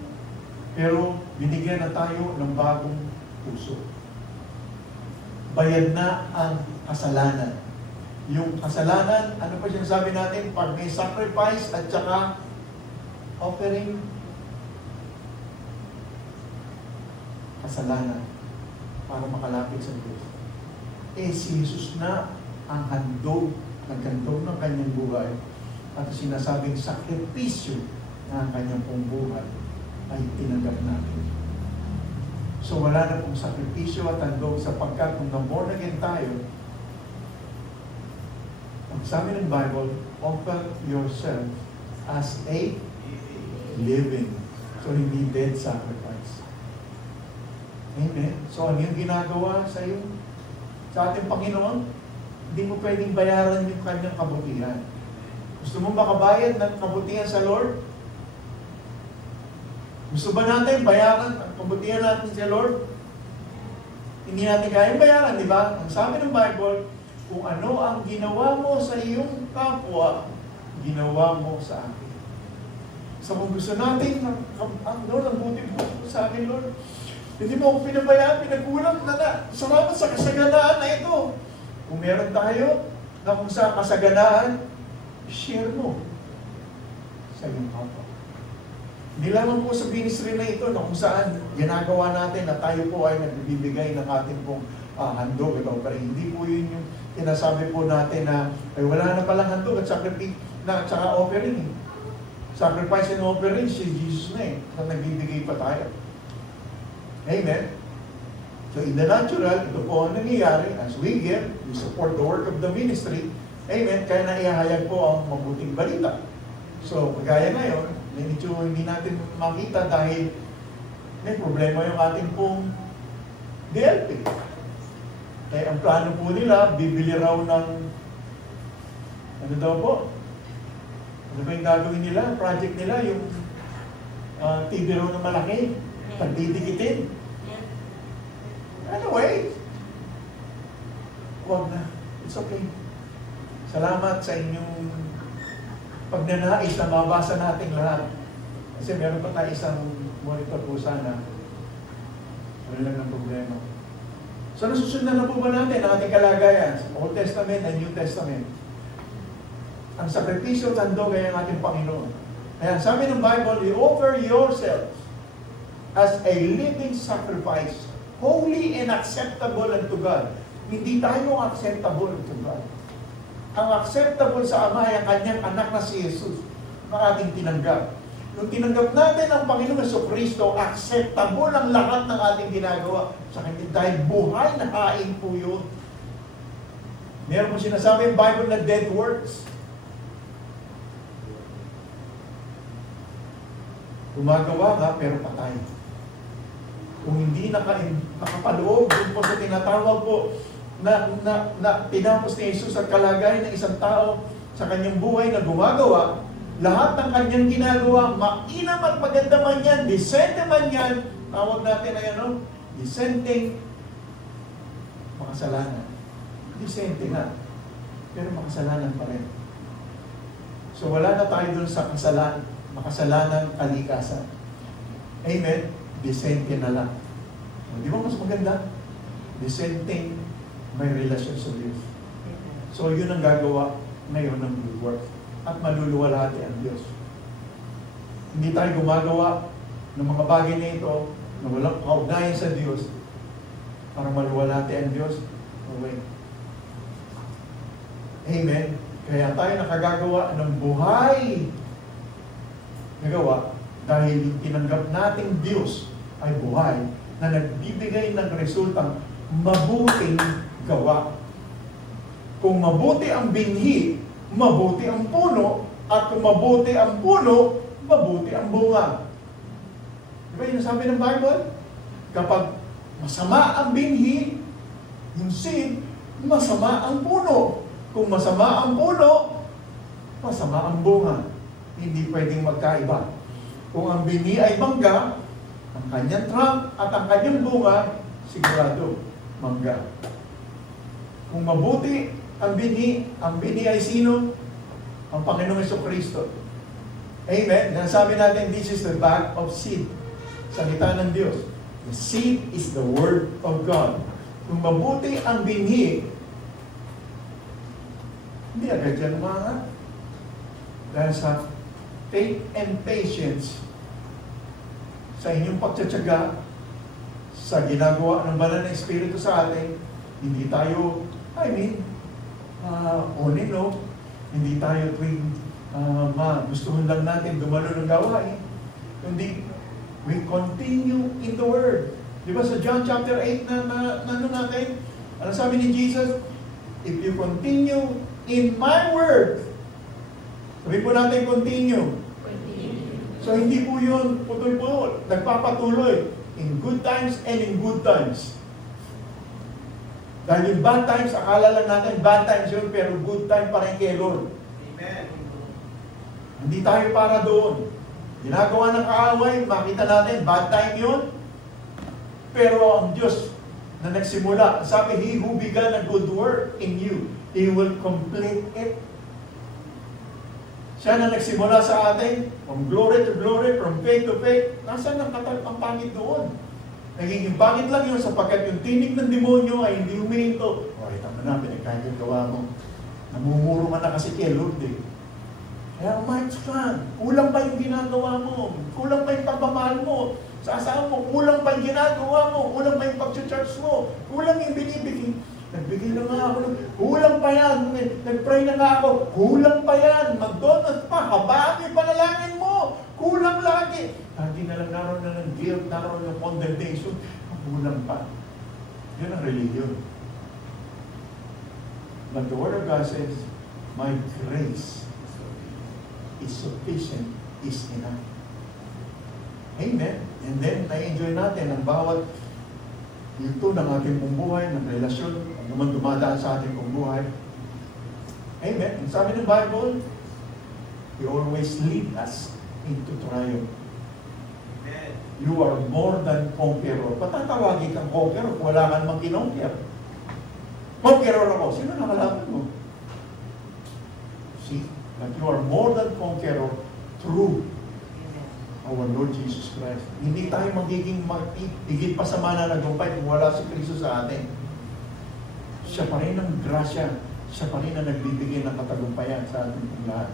Pero binigyan na tayo ng bagong puso. Bayad na ang kasalanan. Yung kasalanan, ano pa siyang sabi natin? Pag may sacrifice at saka offering, kasalanan para makalapit sa Diyos. Si Jesus na ang handog, nagkandog ng kanyang buhay at sinasabing sakripisyo na ang kanyang pong buhay ay tinanggap natin. So wala na pong sakripisyo at handog sapagkat kung na-born again tayo, ang sabi ng Bible, offer yourself as a living. So hindi dead sacrifice. Amen. So ano yung ginagawa sa iyo? Sa ating Panginoon, hindi mo pwedeng bayaran yung kanyang kabutihan. Gusto mo makabayad ng kabutihan sa Lord? Gusto ba natin bayaran ang kabutihan natin sa Lord? Hindi natin kayang bayaran, di ba? Ang sabi ng Bible, kung ano ang ginawa mo sa iyong kapwa, ginawa mo sa akin. So kung gusto natin, Lord, ang buti mo sa akin, Lord. Hindi mo ako pinabayaan, pinagkulang na. Salamat sa kasaganaan na ito. Kung meron tayo na kung sa kasaganaan, share mo sa iyong kapwa. Hindi lamang po sa ministry na ito na kung saan ginagawa natin na tayo po ay nagbibigay ng ating pong handog at offering. Hindi po yun yung sinasabi po natin na ay wala na palang handog at sacrifice na at saka offering. Sacrifice and offering si Jesus na na nagbibigay pa tayo. Amen? So in the natural, ito po ang nangyayari as we give, we support the work of the ministry. Amen? Kaya naihahayag po ang mabuting balita. So, kagaya ngayon, medyo hindi natin makita dahil may problema yung ating pong DLP. Eh, ang plano po nila, bibili raw ng ano daw po? Ano ba yung gagawin nila? Project nila, yung TV raw na malaki, pagdidikitin. Anyway, huwag na. It's okay. Salamat sa inyong pagnanais na mabasa natin lahat. Kasi meron pa tayo isang monitor po sana. Wala lang ng problema. So nasusundan na po ba natin ang ating kalagayan? Old Testament and New Testament. Ang sakripisyo at handog ay ang ating Panginoon. Kaya sabi ng Bible, you offer yourselves as a living sacrifice, holy and acceptable unto God. Hindi tayo acceptable unto God. Ang acceptable sa Ama ay ang kanyang anak na si Jesus na ating tinanggap. Nung tinanggap natin ang Panginoong Jesucristo, acceptable ang lahat ng ating ginagawa sa kanya dahil buhay na hain po yun. Meron mo sinasabi yung Bible na dead works. Gumagawa ka pero patay. Kung hindi nakapaloob dun po sa tinatawag po na tinapos ni Jesus ang kalagayan ng isang tao sa kanyang buhay na gumagawa, lahat ng kanyang ginagawa, mainam at maganda man yan, disente man yan, tawag natin ay ano, dissenting makasalanan. Disente na, pero makasalanan pa rin. So wala na tayo dun sa makasalanan kalikasan. Amen? Disente na lang. Di ba mas maganda? Dissenting may relasyon sa Diyos. So yun ang gagawa ngayon ng good work. At maluluwalhati ang Diyos. Hindi tayo gumagawa ng mga bagay na ito na walang kaugnayan sa Diyos para maluwalhati ang Diyos. Okay. Amen. Kaya tayo nakagagawa ng buhay na gawa dahil tinanggap nating Diyos ay buhay na nagbibigay ng resultang mabuting gawa. Kung mabuti ang binhi, mabuti ang puno, at kung mabuti ang puno, mabuti ang bunga. Diba yung nasabi ng Bible? Kapag masama ang binhi, yung seed, masama ang puno. Kung masama ang puno, masama ang bunga. Hindi pwedeng magkaiba. Kung ang binhi ay mangga, ang kanyang trunk at ang kanyang bunga, sigurado, mangga. Kung mabuti ang binhi ay sino? Ang Panginoong Jesucristo. Amen? Nasabi natin, this is the bag of seed. Salita ng Diyos. The seed is the Word of God. Kung mabuti ang binhi, hindi agad yan umangat. Dahil sa faith and patience, sa inyong pagtsatsaga, sa ginagawa ng banal na Espiritu sa atin, hindi tayo, hindi tayo tuwing gustuhan lang natin dumalo ng gawain. Kundi, we continue in the Word. Di ba sa John chapter 8 na ano natin? Ano sabi ni Jesus? If you continue in my Word, sabi po natin continue. So hindi po yun putol-putol, nagpapatuloy in good times and in good times. Dahil yung bad times, akala lang natin bad times yun, pero good time pa rin kay Lord. Amen. Hindi tayo para doon. Ginagawa ng kaaway, makita natin, bad time yun. Pero ang Diyos na nagsimula, sabi, He who began a good work in you, He will complete it. Siya na nagsimula sa atin, from glory to glory, from faith to faith. Nasaan ang pangit doon? Nagiging pangit lang yun sapagkat yung tinig ng demonyo ay hindi humihinto. O, tama na, pinagkagagawa mo. Namumuro ka na kasi kay Lord eh. Kaya might stand. Kulang pa yung ginagawa mo. Kulang pa yung pagmamahal mo. Sa asawa mo, kulang pa yung ginagawa mo. Kulang pa yung pag-church mo. Kulang yung binibigay. Nagbigay na nga ako. Kulang pa yan. Nag-pray na nga ako. Kulang pa yan. Mag-donut pa. Habaan yung panalangin mo. Kulang lagi. Lagi na lang naroon na ng guilt, naroon ng condemnation. Kulang pa. Yan ang religion. But the Word of God says, my grace is sufficient, is enough. Amen. And then, na-enjoy natin ang bawat ito ng ating buhay, ng relasyon, ang naman dumadaan sa ating buhay. Amen. Ang sabi ng Bible, He always lead us into triumph. Amen. You are more than conqueror. Patatawagin kang conqueror kung wala ka namang kinonquer. Conqueror ako. Sino nakalaban mo? See? That you are more than conqueror through our Lord Jesus Christ. Hindi tayo magiging higit pa sa mananagumpay kung wala si Kristo sa atin. Siya pa rin ang grasya. Siya pa rin ang nagbibigay ng katagumpayan sa ating lahat.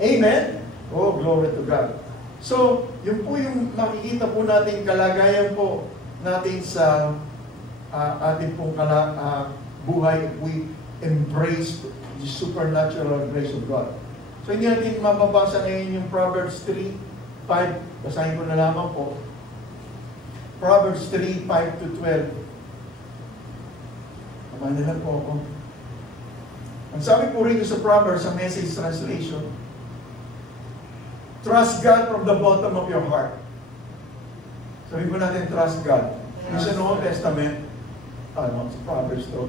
Amen? Oh, glory to God. So, yun po yung makikita po natin, kalagayan po natin sa ating pong buhay if we embrace the supernatural grace of God. So, hindi natin mababasa ngayon yung Proverbs 3:5, basahin ko na lamang po. Proverbs 3:5-12. Tama na lang po ako. Ang sabi po rito sa Proverbs, sa Message Translation, trust God from the bottom of your heart. Sabi po natin, trust God. Yung sa Old Testament, sa Proverbs to,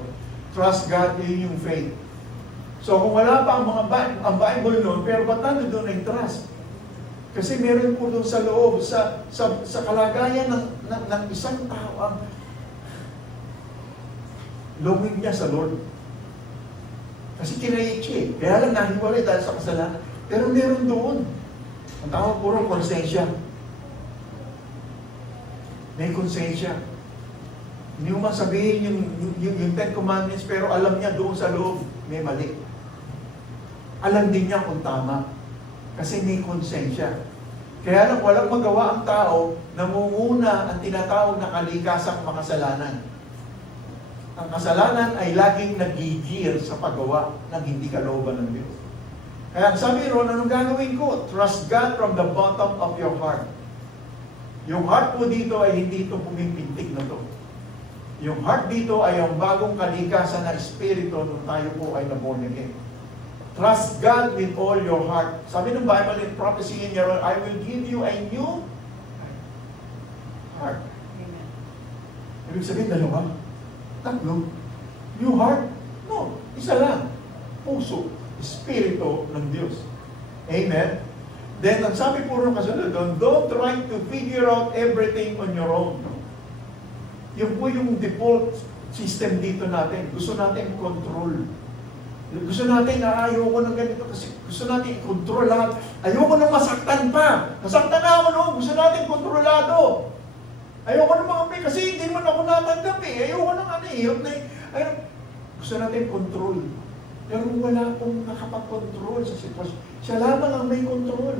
trust God, yun yung faith. So kung wala pa ang Bible noon, pero ba't nandun doon ay trust? Kasi meron po doon sa loob, sa kalagayan ng isang tao, ang longing niya sa Lord. Kasi kinayik siya eh. Kaya lang nahiwalay dahil sa kasalanan. Pero meron doon. Ang tawag puro konsensya. May konsensya. Hindi mo man sabihin yung Ten Commandments, pero alam niya doon sa loob, may mali. Alam din niya kung tama. Kasi may konsensya. Kaya lang walang magawa ang tao, namumuna ang tinatawag na kalikasang makasalanan. Ang kasalanan ay laging nagigir sa paggawa ng hindi kalooban ng Diyos. Kaya sabi ron, anong gagawin ko? Trust God from the bottom of your heart. Yung heart po dito ay hindi ito pumipintik na to. Yung heart dito ay ang bagong kalikasan na espiritu nung tayo po ay na-born again. Trust God with all your heart. Sabi ng Bible in prophecy in your own, I will give you a new heart. Amen. Ibig sabihin, dalawa. Tatlo. New heart? No. Isa lang. Puso. Espiritu ng Diyos. Amen? Then, ang sabi po rin kasunod doon, don't try to figure out everything on your own. Yung po yung default system dito natin. Gusto natin control. Gusto natin na ayoko ng ganito kasi gusto natin i-control lahat. Ayoko nang masaktan pa. Nasaktan na ako noon. Gusto natin kontrolado. Ayoko ng mga kasi hindi man ako natanggap eh. Ayoko ng hirap na gusto natin control. Pero wala akong nakapag-control sa sitwasyon. Siya lamang ang may control.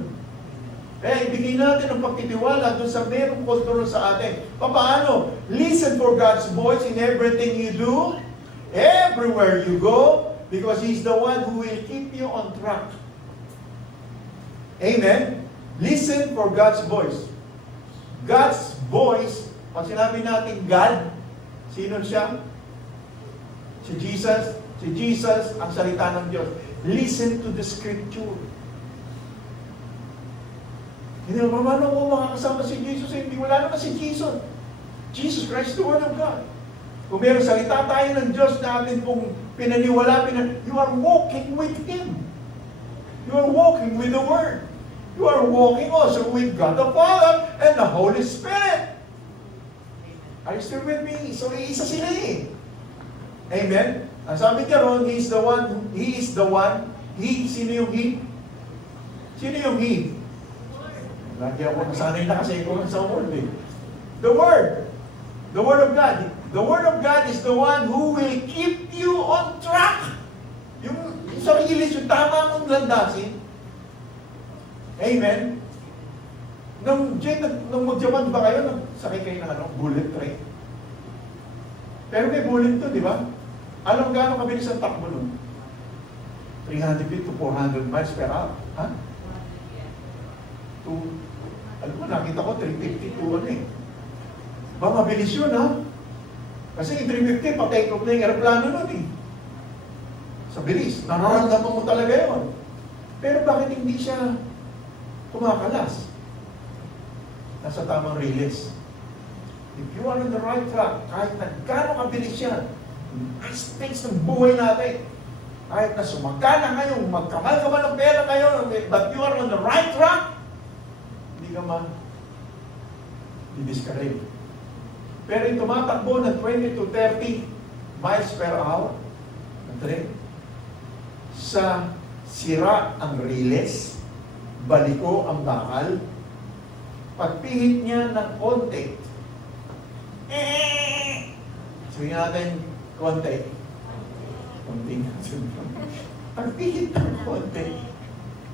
Kaya ibigay natin ang pagtitiwala doon sa mayroong control sa atin. Paano? Listen for God's voice in everything you do, everywhere you go, because He's the one who will keep you on track. Amen? Listen for God's voice. God's voice, pag sinabi natin God, sino siya? Si Jesus. Si Jesus, ang salita ng Diyos. Listen to the Scripture. Hindi naman, paano ko makakasama si Jesus? Hindi, wala naman si Jesus. Jesus Christ, the Word of God. Kung meron salita tayo ng Diyos na atin pong pinaniwala, you are walking with Him. You are walking with the Word. You are walking also with God the Father and the Holy Spirit. Are you still with me? So, iisa sila eh. Amen? Ang sabi niya ron, He is the one, sino yung He? Sino yung He? Lagi ako nasanay na kasi ako sa word eh. The Word. The Word of God. The Word of God is the one who will keep you on track. Yung sarili, yung tama mong landasin. Amen? Nung mag-Japan ba kayo, sakay kayo ng bullet train? Pero may bullet to, di ba? Alam gaano kabilis ang takbo nun? 350 to 400 miles per hour. Ha? Alam mo, nakita ko 350 to ano eh. Ba, mabilis yun ha? Kasi yung 350, pa-take off na yung aeroplano nun eh. Sa bilis, nararamdaman mo talaga yun. Pero bakit hindi siya kumakalas? Nasa tamang release. If you are on the right track, kahit na gano'ng kabilis yan, aspects ng buhay natin, kahit na sumagana ngayon, magkamal ka ba ng pera ngayon, but you are on the right track, hindi ka di-discourage. Pero yung tumatakbo ng 20 to 30 miles per hour na train, sa sira ang riles, baliko ang bakal, pagpihit niya ng konti, sabihin natin, konti. Pagpihit ng konti,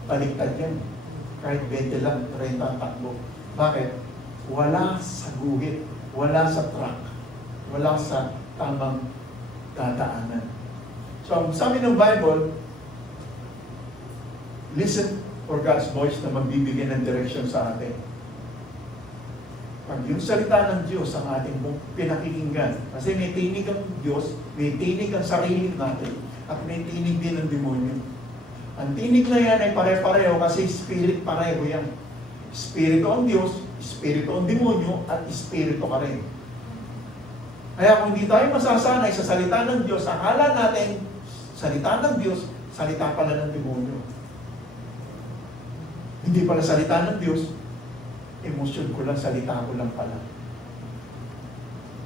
baliktad yan. Kahit 20 lang, 30 ang takbo. Bakit? Wala sa guhit, wala sa track, wala sa tamang dadaanan. So, sabi ng Bible, listen for God's voice na magbibigay ng direction sa atin. Pag yung salita ng Diyos ang ating pinakikinggan, kasi may tinig ang Diyos, may tinig ang sarili natin, at may tinig din ng demonyo. Ang tinig na yan ay pare-pareho kasi spirit pareho yan. Espiritu ang Diyos, espiritu ang demonyo, at espiritu ka rin. Kaya kung hindi tayo masasanay sa salita ng Diyos, akala natin, salita ng Diyos, salita pala ng demonyo. Hindi pala salita ng Diyos, emosyon ko lang, salita ko lang pala.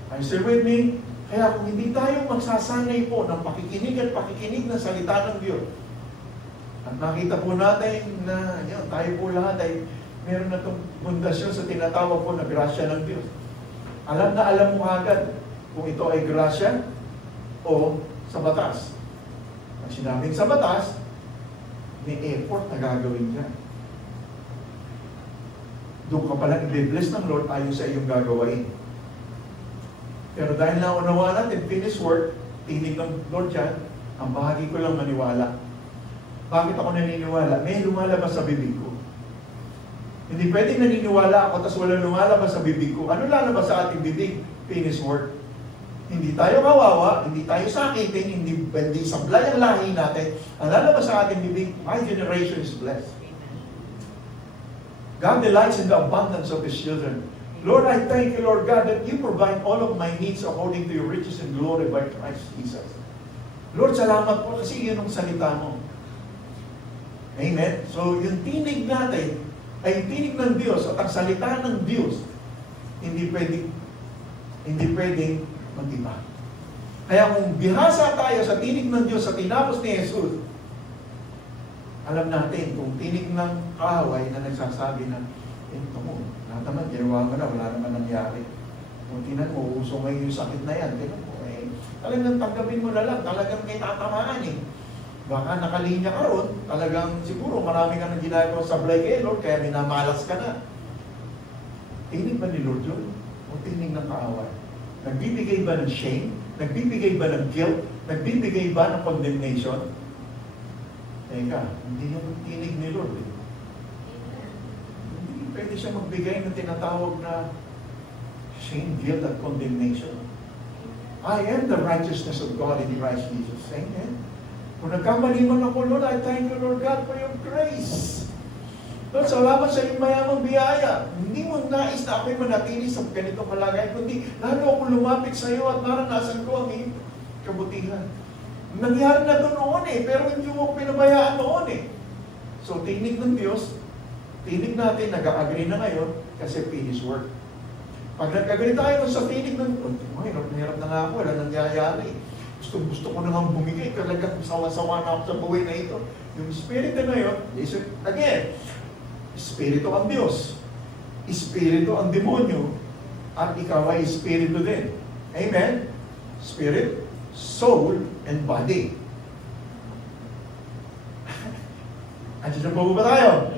Are you still with me? Kaya kung hindi tayo magsasanay po ng pakikinig at pakikinig ng salita ng Diyos, at nakita po natin na yun, tayo po lahat ay meron na itong pundasyon sa tinatawag po na grasya ng Diyos. Alam na alam mo agad kung ito ay grasya o sa batas. Pag sinabing sa batas, may effort na gagawin dyan. Doon ka palang i-bless ng Lord ayon sa iyong gagawain. Pero dahil naunawa natin, finished work, tinig ng Lord dyan, ang bahagi ko lang maniwala. Bakit ako naniniwala? May lumalabas sa bibig ko. Hindi pwedeng naniniwala ako tapos walang lumalabas sa bibig ko. Ano lalabas sa ating bibig? Finished work. Hindi tayo kawawa, hindi tayo sakitin, hindi sablay ang lahi natin. Ang lalabas sa ating bibig, my generation is blessed. God delights in the abundance of His children. Lord, I thank you, Lord God, that you provide all of my needs according to your riches and glory by Christ Jesus. Lord, salamat po kasi yun ang salita mo. Amen? So, yung tinig natin ay tinig ng Diyos at ang salita ng Diyos, hindi pwedeng mag-iba. Kaya kung bihasa tayo sa tinig ng Diyos sa tinapos ni Jesus, alam natin kung tinig ng kaaway na nagsasabi na, ito mo, lahat naman, ginawa mo na, wala naman nangyari. Kung tinan mo, uso ngayon yung sakit na yan, tinan mo, talagang tanggapin mo na lang, talagang may tatamaan eh. Baka nakalinya ka ron, talagang siguro marami ka nang ginagawa sa sablay kay Lord, kaya minamalas ka na. Tinig ba ni Lord yun? O tinig ng kaaway? Nagbibigay ba ng shame? Nagbibigay ba ng guilt? Nagbibigay ba ng condemnation? Teka, hindi yung tinig ni Lord eh. Hindi pwede siya magbigay ng tinatawag na shame, guilt, at condemnation. I am the righteousness of God in Christ Jesus. Amen. Kung nagkamali man ako, Lord, I thank you, Lord God, for your grace. Lord, salamat sa iyong mayamang biyaya. Hindi mo nais na ako'y manatili sa ganitong kalagayan, kundi lalo ako lumapit sa iyo at naranasan ko ang iyong kabutihan. Nangyari na doon noon eh, pero hindi mo pinabayaan noon eh. So, tinig ng Diyos, tinig natin, nag-agree na ngayon, kasi finished work. Pag nag-agree tayo sa tinig ng Diyos, hirap na nga ako, wala nangyayari. Gusto ko nang bumigay, talagang sawa-sawa na ako sa buhay na ito. Yung Espiritu na yun, again, Espiritu ang Diyos, Espiritu ang demonyo, at ikaw ay Espiritu din. Amen? Spirit, soul, and body. Andiyan po ba tayo?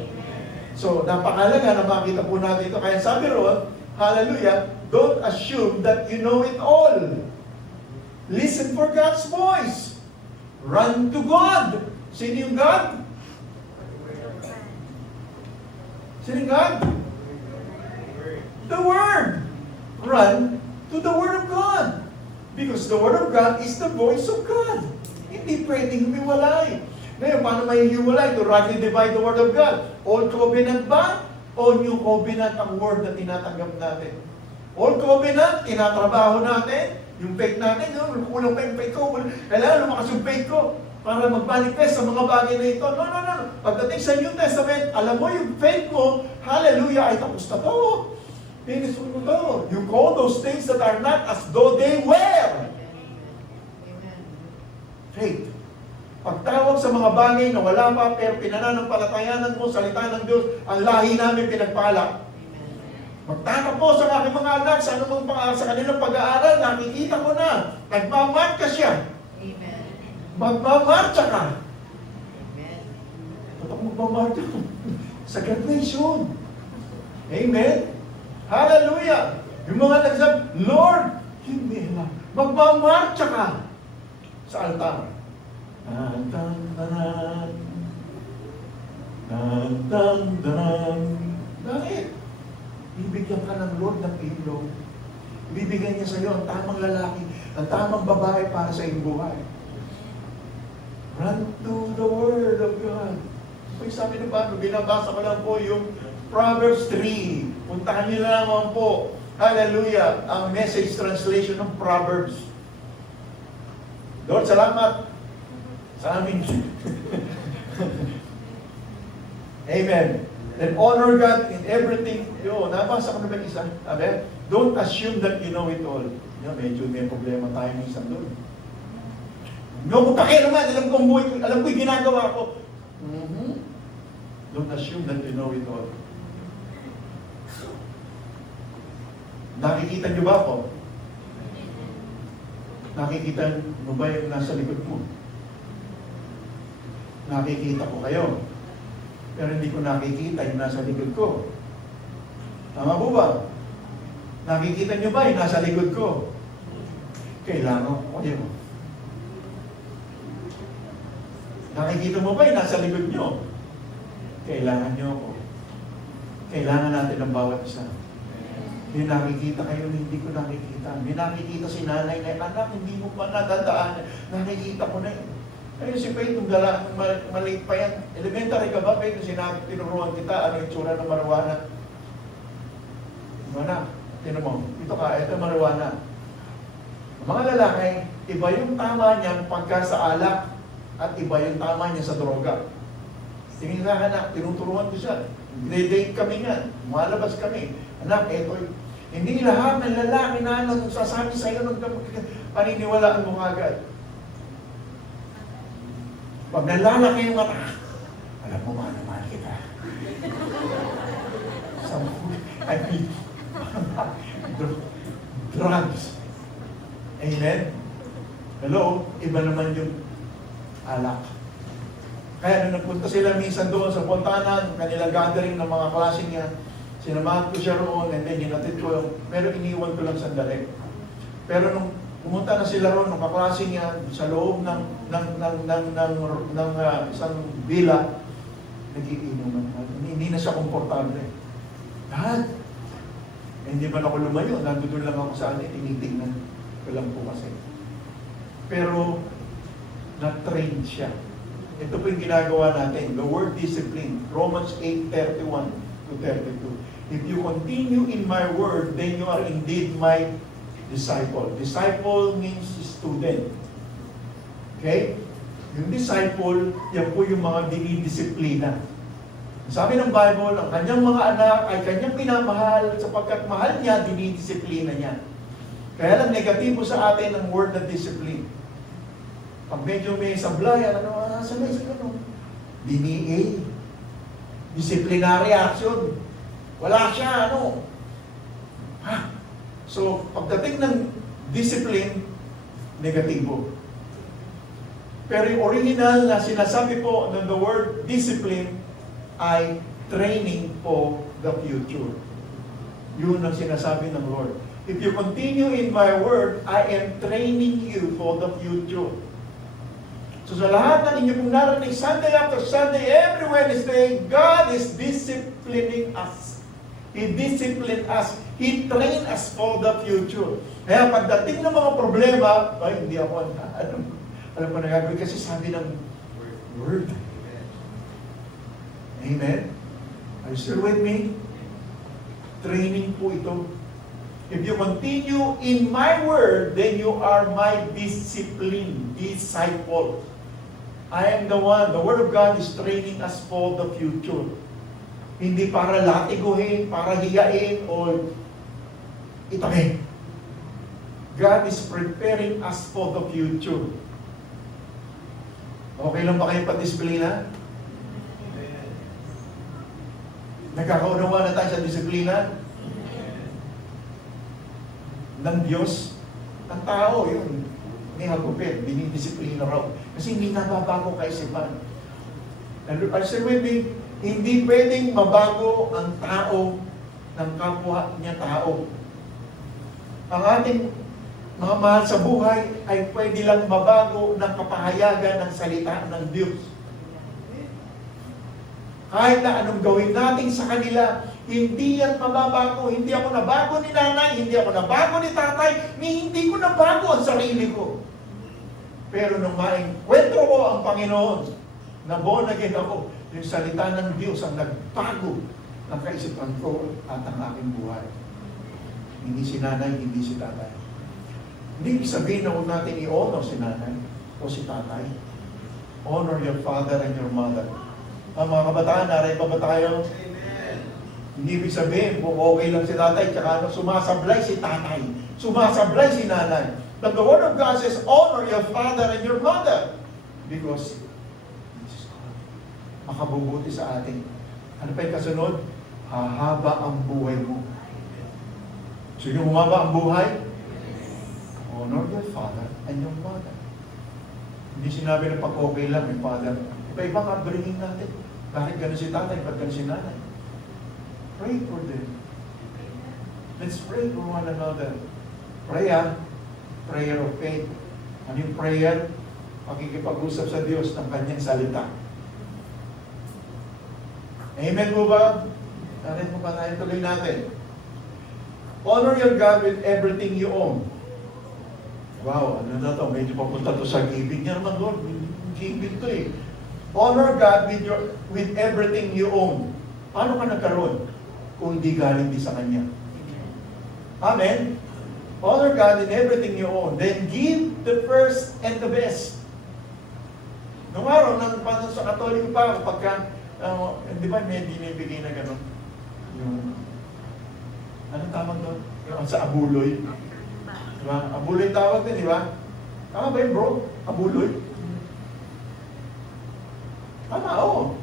So, napakalaga na makita po natin ito. Kaya sabi roon, hallelujah, don't assume that you know it all. Listen for God's voice. Run to God. Sino yung God? Sino yung God? The Word. Run to the Word of God. Because the Word of God is the voice of God. Hindi pwedeng humiwalay. Ngayon, paano may hiwalay to rightly divide the Word of God? Old Covenant ba? O New Covenant ang Word na tinatanggap natin? Old Covenant, tinatrabaho natin. Yung faith natin, kulang pa yung faith ko. Kailangan lumakas yung faith ko para mag-manifest sa mga bagay na ito. No. Pagdating sa New Testament, alam mo yung faith mo, hallelujah, ay tapos na to. Finish mo to. You call those things that are not as though they were. Faith. Pagtawag sa mga bagay na wala pa, pero pinananampalatayanan mo, salita ng Diyos, ang lahi namin pinagpala. Magtatapos ang aking mga anak sa anumang sa kanilang pag-aaral, nakikita ko na, nagmamarka siya. Amen. Magmamarcha ka. Amen. Ba't ako magmamarcha ko? Sa graduation. Amen? Hallelujah! Yung mga nagsabi, Lord, hindi na. Magmamarcha ka sa altar. Bakit? Bibigyan ka ng Lord ng ilog. Bibigyan niya sa iyo ang tamang lalaki, ang tamang babae para sa iyong buhay. Run to the Word of God. So, sabi ng Bible, binabasa ko lang po yung Proverbs 3. Puntahan niyo na naman po. Hallelujah! Ang message translation ng Proverbs. Lord, salamat sa amin. Amen. And honor God in everything. Nabasa ko na ba isa? Amen. Don't assume that you know it all. Medyo may problema tayo ng isang doon. No, pakialaman, alam ko yung ginagawa ko. Don't assume that you know it all. Nakikita niyo ba ako? Nakikita mo ba yung nasa likod mo? Nakikita ko kayo. Pero hindi ko nakikita yung nasa likod ko. Tama po ba? Nakikita niyo ba yung nasa likod ko? Kailangan ko kayo. Nakikita mo ba yung nasa likod niyo? Kailangan niyo ako. Kailangan natin ng bawat isa. May nakikita kayo, hindi ko nakikita. May nakikita si nanay na, anak, hindi mo pa natataan. Nakikita ko na yun. Ayun si Faith, kung maliit pa yan. Elementary ka ba, Faith? Sinabi, tinuruan kita, ano yung tsura ng marijuana? Mana, tinan mo, ito ka, ito marijuana. Mga lalaki, iba yung tama niya pagka sa alak, at iba yung tama niya sa droga. Tingin na anak, tinuturuan ko siya. Grade 8 kami nga, malabas kami. Anak, ito, hindi lahat ng lalaki na sasabi sa iyo, paniniwalaan mo agad. Pag nalalaki yung mata, alam mo ba naman kita. I mean, drugs. Amen? Hello? Iba naman yung alak. Kaya nung nagpunta sila minsan doon sa Pontanan, kanilang gathering ng mga klase niya, sinamahan ko siya roon, and then hinatid ko, pero iniwan ko lang sandali. Pero nung pumunta na sila roon, nung kaklase niya, sa loob ng isang villa, nagiinuman. Hindi na siya komportable. Dad, hindi man ako lumayo, nandun lang ako sa atin, tinitingnan ko lang po kasi. Pero, na-train siya. Ito po yung ginagawa natin, the word discipline, Romans 8:31 to 32. If you continue in my word, then you are indeed my disciple. Disciple means student. Okay? Yung disciple, yan po yung mga dinidisiplina. Sabi ng Bible, ang kanyang mga anak ay kanyang pinamahal sapagkat mahal niya, dinidisiplina niya. Kaya lang negatibo sa atin ang word na discipline. Pag medyo may sablay, sanay sa ano? DMA. Disciplinary action. Wala siya, Ha? So, pagdating ng discipline, negatibo. Pero yung original na sinasabi po ng the word discipline ay training for the future. Yun ang sinasabi ng Lord. If you continue in my word, I am training you for the future. So sa lahat ng inyo pong narinig, Sunday after Sunday, every Wednesday, God is disciplining us. He disciplined us. He trained us for the future. Kaya pagdating ng mga problema, ay, hindi ako, alam ko na gagawin kasi sabi ng word. Amen? Are you still with me? Training po ito. If you continue in my word, then you are my disciple. I am the one. The word of God is training us for the future. Hindi para latiguhin, para hiyain, o itamin. God is preparing us for the future. Okay lang ba kayo pag-disiplina? Nagkakaunawa na tayo sa disiplina ng Diyos. Ang tao, yun, ni hagupit, dinidisiplina raw. Kasi hindi nababago kaisipan. And I say with me, hindi pwedeng mabago ang tao ng kapwa niya tao. Ang ating mga mahal sa buhay ay pwede lang mabago ng kapahayagan ng salita ng Diyos. Kahit na anong gawin natin sa kanila, hindi yan mababago. Hindi ako nabago ni nanay, hindi ako nabago ni tatay, hindi ko nabago ang sarili ko. Pero nung maengkwentro ko ang Panginoon, na born again ako, yung salita ng Diyos ang nagbago ng kaisipan ko at ang aking buhay. Hindi si nanay, hindi si tatay. Hindi sabihin na huwag natin i-honor si nanay o si tatay. Honor your father and your mother. Ang mga kabataan, naray pa ba tayo? Amen. Hindi ibig sabihin, kung okay lang si tatay, tsaka sumasablay si tatay, sumasablay si nanay. But the word of God says, honor your father and your mother. Because makabubuti sa atin. Ano pa yung kasunod? Hahaba ang buhay mo. So yung humaba ang buhay, honor your father and your mother. Hindi sinabi na pag okay lang yung father. Iba-ibang upbringing natin. Bakit gano'n si tatay, bakit gano'n si nanay? Pray for them. Let's pray for one another. Prayer of faith. Ano yung prayer? Pakikipag-usap sa Diyos ng kanyang salita. Amen po ba? Narin mo ba tayo? Tuloy natin. Honor your God with everything you own. Wow, ano na to? Medyo papunta to sa giving niya naman, Lord. Giving to eh. Honor God with everything you own. Paano ka nagkaroon? Kung hindi galing din sa Kanya. Amen? Honor God in everything you own. Then give the first and the best. Noong araw, sa Katoliko pa, pagka, di ba may binibigay na gano'n? Yung, anong tawag doon? Yung sa abuloy. Diba? Abuloy tawag din, di ba? Tama ba yun, bro? Abuloy? Tama, oo.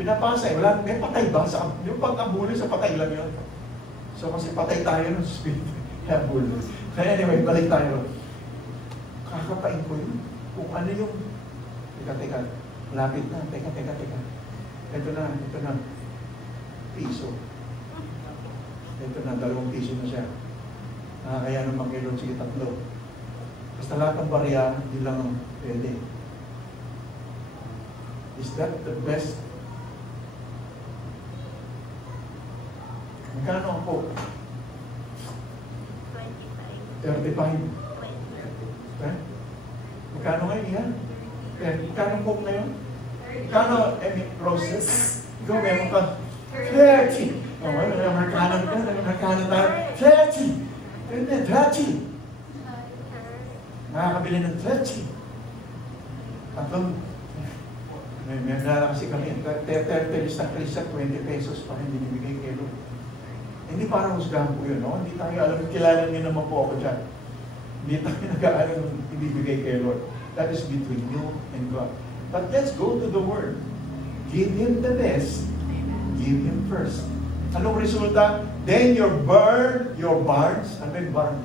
Pinapasay. Wala, may patay ba? Yung pag-abuloy sa patay lang yun. So kasi patay tayo ng spirit. Kaya abuloy. Kaya anyway, balik tayo. Kakapain ko yun. Kung ano yung, teka, lapit na, teka. Ito na, piso. Ito na, 2 piso na siya. Kaya naman kayo, sige 3. Basta lahat ng barya, yun lang ang pwede. Is that the best? Magkano ang Coke? 35. Okay? Magkano ngayon yan? Magkano ang Coke na yun? Magkano process? Ikaw, meron ka 30. Oh, Magkano tayo? 30. 30. Nakakabili ng 30. Tatlong, may nara kasi kami, 30 isang Krista, 20 pesos pa rin binibigay kay Lord. Hindi para husgahan po yun, no? Hindi tayo alam, kilala niyo naman po ako dyan. Hindi tayo nag-aalam ibibigay kay Lord. That is between you and God. But let's go to the Word. Give Him the best. Give Him first. Anong resulta? Then your barns, ano yung barn?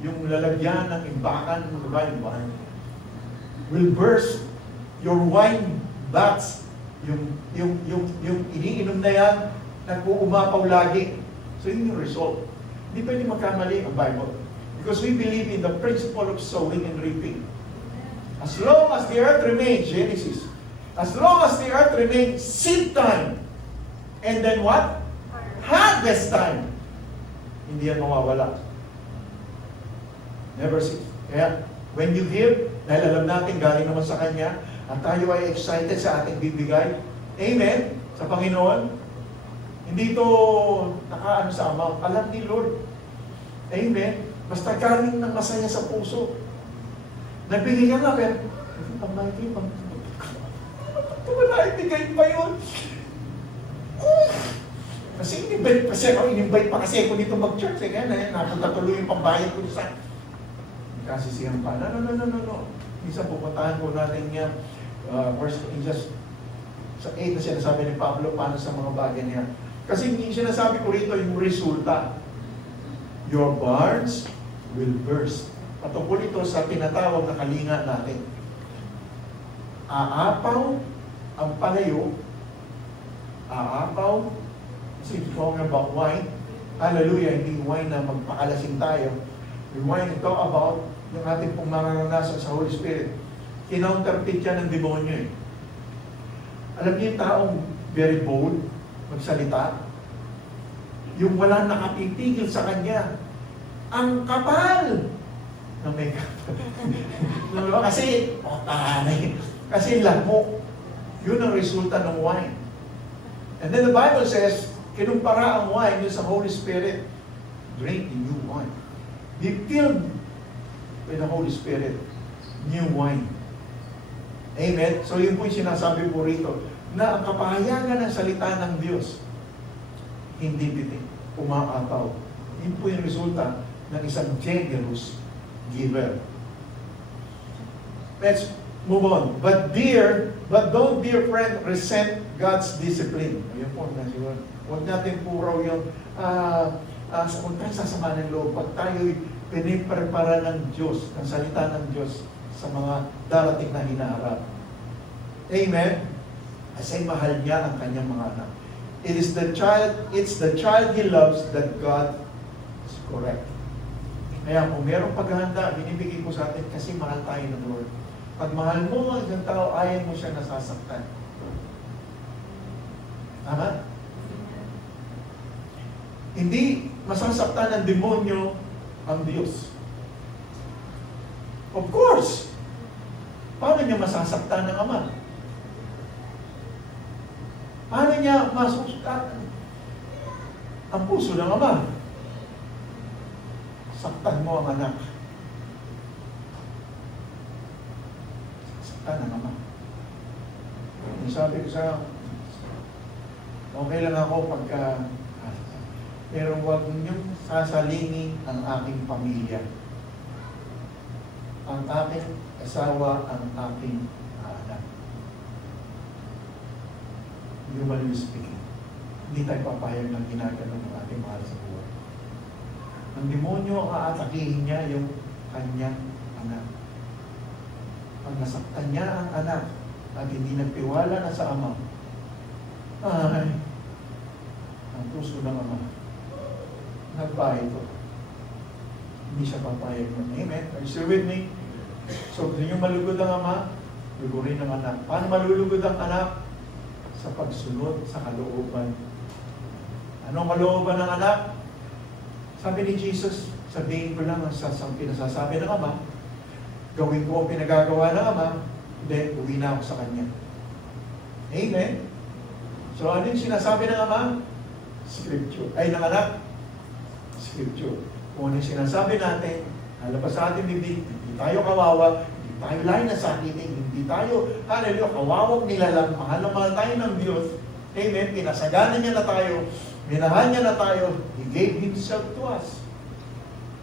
Yung lalagyan ng imbakan, ano ba yung barn? Will burst. Your wine vats, yung iniinom na yan, nag-uumapaw lagi. So yun yung result. Hindi pwede magkamali ang Bible. Because we believe in the principle of sowing and reaping. As long as the earth remains, Genesis, as long as the earth remains, seed time. And then what? Harvest time. Hindi yan mawawala. Never cease. Kaya, when you give, dahil alam natin galing naman sa Kanya, at tayo ay excited sa ating bibigay. Amen? Sa Panginoon. Hindi ito nakaano sa Ama. Alam ni Lord. Amen? Basta galing ng masaya sa puso. Nagbigay ka na, pero wala, ibigay pa yun. Kasi in-invite pa kasi ako dito mag-church. Kaya napunta tuloy yung pambayad ko sa kasisiyan pa. No. Minsan pupuntahan ko natin niya. Verse just sa 8 na sinasabi ni Pablo paano sa mga bagay niya. Kasi hindi sinasabi ko rito yung resulta. Your barns will burst. Patungkol ito sa tinatawag na kalinga natin. Aapaw ang palayo. Aapaw. Kasi talking about wine. Hallelujah, hindi wine na magpakalasing tayo. The wine ito about yung ating pong mararanasan sa Holy Spirit. Kinounterfeit yan ng demonyo eh. Alam niyo yung taong very bold, magsalita, yung walang nakapitigil sa kanya, ang kapal ng makeup. Kasi, kasi lamok. Yun ang resulta ng wine. And then the Bible says, kinumpara ang wine yun sa Holy Spirit. Drink the new wine. Be filled with the Holy Spirit. New wine. Amen? So yun po yung sinasabi po rito, na ang kapahayagan ng salita ng Diyos, hindi bitin, umaapaw. Yun po yung resulta ng isang generous giver. Let's move on. But don't, dear friend, resent God's discipline. Ayun po, huwag natin puraw yung, huwag tayo sasama ng loob. Pag tayo'y piniprepara ng Diyos, ng salita ng Diyos, sa mga darating na hinaharap. Amen? Kasi mahal niya ang kanyang mga anak. It's the child He loves that God is correct. Kaya kung merong paghahanda, binibigay ko sa atin kasi mahal tayo ng Lord. Pag mahal mo ang isang tao, ayaw mo siya nasasaktan. Tama? Hindi masasaktan ng demonyo ang Diyos. Of course! Paano niya masasaktan ng Ama? Paano niya masasaktan ang puso ng Ama? Saktan mo ang anak. Saktan ang Ama. Sabi ko sa okay lang ako pagka pero huwag niyong sasalingin ang aking pamilya. Ang aking asawa, ang aking anak. Humanly speaking, hindi tayo papayag ng ginagawa ng ating mahal sa buhay. Ang demonyo, ang aatakihin niya yung kanyang anak. Pag nasaktan niya ang anak at hindi nagtiwala na sa Ama, ay, ang puso ng Ama, nagbahay ito. Hindi siya papayag ng amen. Are you still with me? So, kung yung malugod ang Ama, lugurin ang anak. Paano malulugod ang anak? Sa pagsunod sa kalooban. Anong kalooban ng anak? Sabi ni Jesus, sabihin ko lang ang pinasasabi ng Ama, gawin ko ang pinagagawa ng Ama, then uwi na ako sa Kanya. Amen? So, ano yung sinasabi ng Ama? Scripture. Ay, ng anak? Scripture. Kung ano yung sinasabi natin, halabas sa ating bibig, hindi tayo kawawa, hindi tayo lain na sakitin, hindi tayo, hallelujah, kawawang nilalang, mahal na mahal tayo ng Diyos. Amen? Pinasagana niya na tayo, minahal niya na tayo, He gave Himself to us.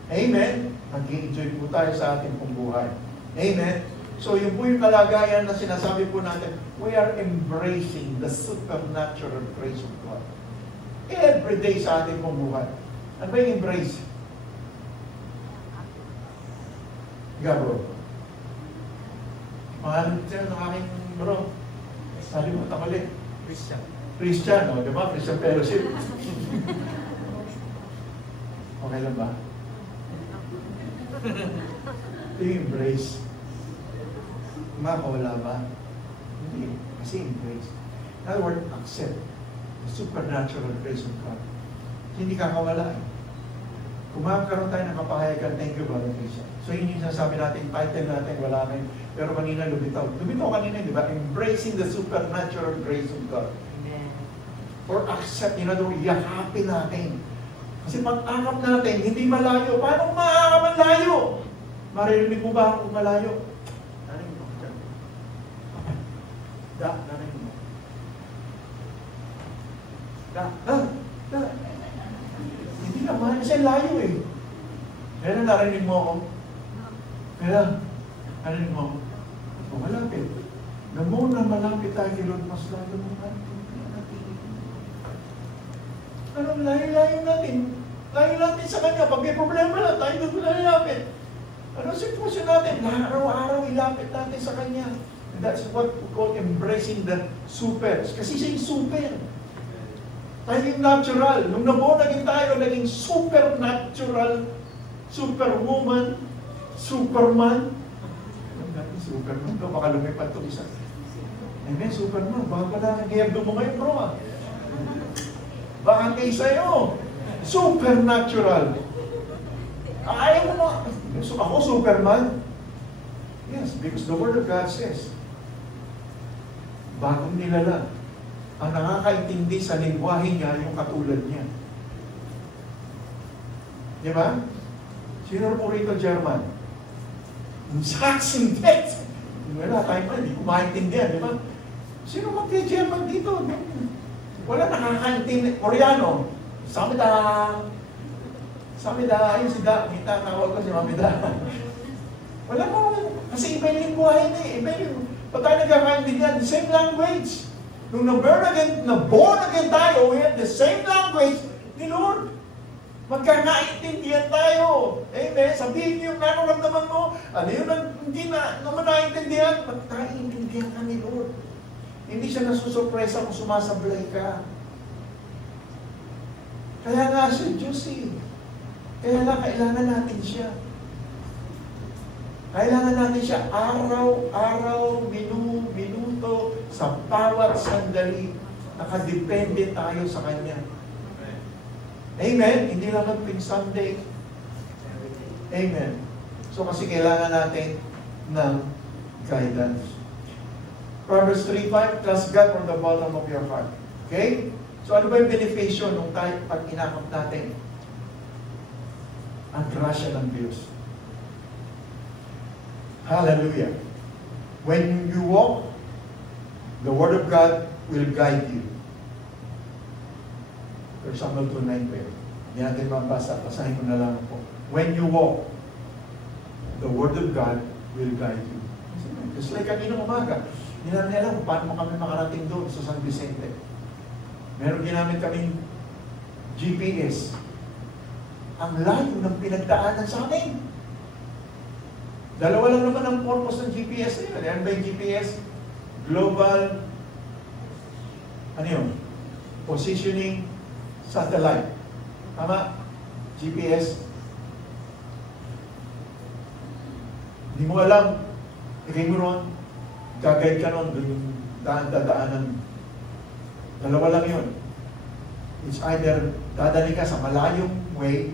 Amen? Nag-i-enjoy po tayo sa ating pong buhay. Amen? So yun po yung kalagayan na sinasabi po natin, we are embracing the supernatural grace of God. Every day sa ating pong buhay. Ano ba yung embrace? Gabo. Mahal siya ng aking bro. Sabi mo, takali. Christian, o, di ba? Christian fellowship. Okay lang ba? Ito yung embrace. Makawala ba? Hindi. Kasi embrace. In other words, accept the supernatural grace of God. Hindi kakawala eh. Kung makakaroon tayo ng kapahayagan, thank you, Brother Christian. So yun yung sinasabi natin, title natin, wala na yun. Pero kanina lumitaw. Lumitaw kanina, di ba? Embracing the supernatural grace of God. Amen. Or accept, yakapin natin. Kasi pag-akap natin, hindi malayo. Paano maakap ang layo? Maririnig mo ba kung malayo? Narinig mo. Narinig mo. Hindi ka mahal kasi layo eh. Kaya narinig mo ako. Kaya, narinig mo ako. O malapit. The more na malapit tayo kay Lord, mas lalo mo natin. Anong layo-layo natin? Layo natin sa Kanya. Pag may problema na, tayo doon lalapit. Anong sitwasyon natin? Araw-araw ilapit natin sa Kanya. And that's what we call embracing the super. Kasi siya yung super. Tayo yung natural. Nung nabuo naging tayo, naging supernatural, superwoman, superman. Superman to, baka lumipad to isa. Amen, Superman. Baka pa na nag-hiyabdo mo ngayon, bro. Baka kayo sa'yo. Supernatural. Ayaw mo na. So, ako, Superman? Yes, because the Word of God says, bagong nilalang. Ang nakakaintindi sa lingwahe niya, yung katulad niya. Di ba? Sino po rito German? Sachsen Death! Wala tayo pa, hindi ko maintindihan, di ba? Sino mag-German dito? Wala nakakaintindi. Koreano. Samida, ayun si Da. Kita, tawag ko si Mamida. Wala mo. Kasi iba yung lingwahe niya eh. Iba yung, ba't tayo nagkakaintindihan? The same language. Nung na-born again tayo, we have the same language ni Lord. Magkakaintindihan tayo. Amen. Sabihin niyo yung nararamdaman mo. Ano yun ang hindi na naman naintindihan? Magkakaintindihan ka ni Lord. Hindi siya nasusurpresa kung sumasablay ka. Kaya nga siya Diyos eh. Kaya nga kailangan natin siya. Kailangan natin siya araw-araw, minuto, sa bawat sandali. Nakadepende tayo sa Kanya. Amen? Hindi lang tuwing Sunday. Amen. So kasi kailangan natin ng guidance. Proverbs 3:5, trust God from the bottom of your heart. Okay? So ano ba yung beneficio nung tayo pag inakap natin? Ang grasya ng Diyos. Hallelujah. When you walk, the Word of God will guide you. For Samuel 2:9 pa yun. Hindi natin mabasa. Basahin ko na lang po. When you walk, the Word of God will guide you. Just like kanina umaga, hindi natin alam kung paano kami makarating doon sa San Vicente. Meron ginamit kaming GPS. Ang layo ng pinagdaanan sa amin. Dalawa lang naman ang purpose ng GPS na yun. Ano ba yung GPS? Global, ano yun? Positioning Satellite. Tama? GPS. Hindi mo alam. Ikay mo ron. Gagayad ka ron. Dadaanan. Dalawa lang yun. It's either dadali ka sa malayong way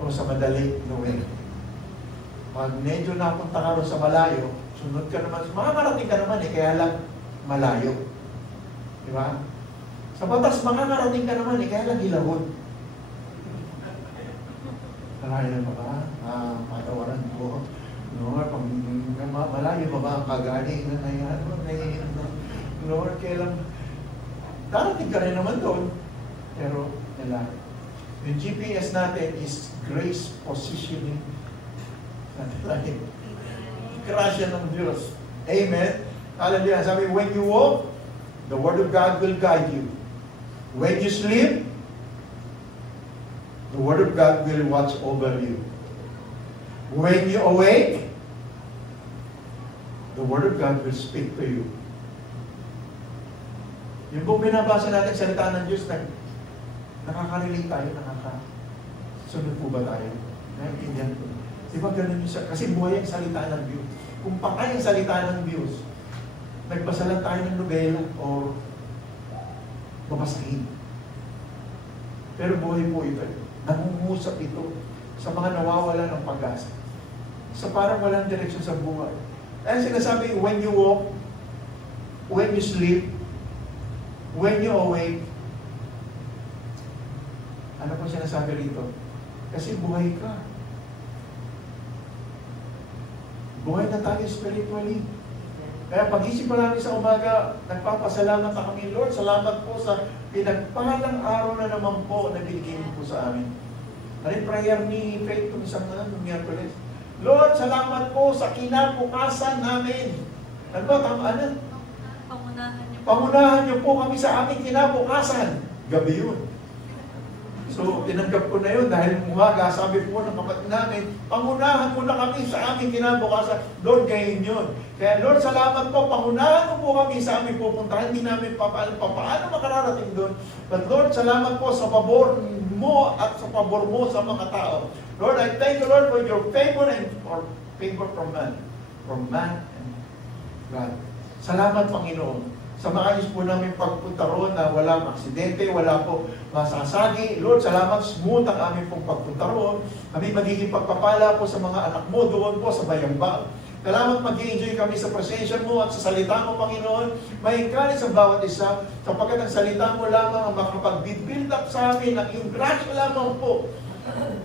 o sa madali na way. Pag medyo napunta ka ron sa malayo, sunod ka naman. Makakarating ka naman kaya lang malayo. Di ba? Sa batas, makakarating ka naman kaya lang hilahon. Malayo na ba? Patawaran ko. Lord, pag malayo ba ang kagani na nahihiyan? Lord, kailan? Darating ka rin naman doon. Pero, nalayo. Yung GPS natin is grace positioning satellite. grasya ng Diyos. Amen? Hallelujah. Sabi, when you walk, the Word of God will guide you. When you sleep, the Word of God will watch over you. When you awake, the Word of God will speak to you. Yung po binabasa natin salita ng Diyos, nakaka-relate tayo, sunod po ba tayo? Naintindihan po. Di ba ganun yung kasi buhay ang salita ng Diyos. Kung patay ang salita ng Diyos, nagbasa lang tayo ng nobela o babasahin. Pero buhay po ito. Nangungusap ito sa mga nawawala ng pag-asa. Sa parang walang direksyon sa buhay. Kaya sinasabi, when you walk, when you sleep, when you awake, ano po sinasabi rito? Kasi buhay ka. Buhay na tayo spiritually. Kaya pag-isip pa namin sa umaga, nagpapasalamat na kami, Lord, salamat po sa pinagpahalang araw na naman po na binigay mo po sa amin. Ano yung prayer ni Faith kung isang Miyerkules? Lord, salamat po sa kinabukasan namin. Ano ba? Tama na? Pangunahan niyo po kami sa aming kinabukasan. Gabi yun. So, tinanggap ko na yun dahil umaga, sabi po ng kapatid namin, pangunahan mo na kami sa aming kinabukasan. Lord, gayon yun. Kaya Lord, salamat po, pangunahan mo po kami sa aming pupuntahan. Hindi namin paano makararating doon. But Lord, salamat po sa pabor mo at sa pabor mo sa mga tao. Lord, I thank you, Lord, for your favor and for favor from man. From man and God. Salamat, Panginoon. Sa maayos po namin pagpunta roon na walang aksidente, wala po masasagi. Lord, salamat, smooth ang aming pong pagpunta roon. Kami magiging pagpapala po sa mga anak mo doon po sa Bayambang. Salamat, mag-enjoy kami sa presensya mo at sa salita mo, Panginoon. May encourage sa bawat isa, sapagkat ang salita mo lamang ang makapag-build up sa amin, ang iyong grasya lamang po.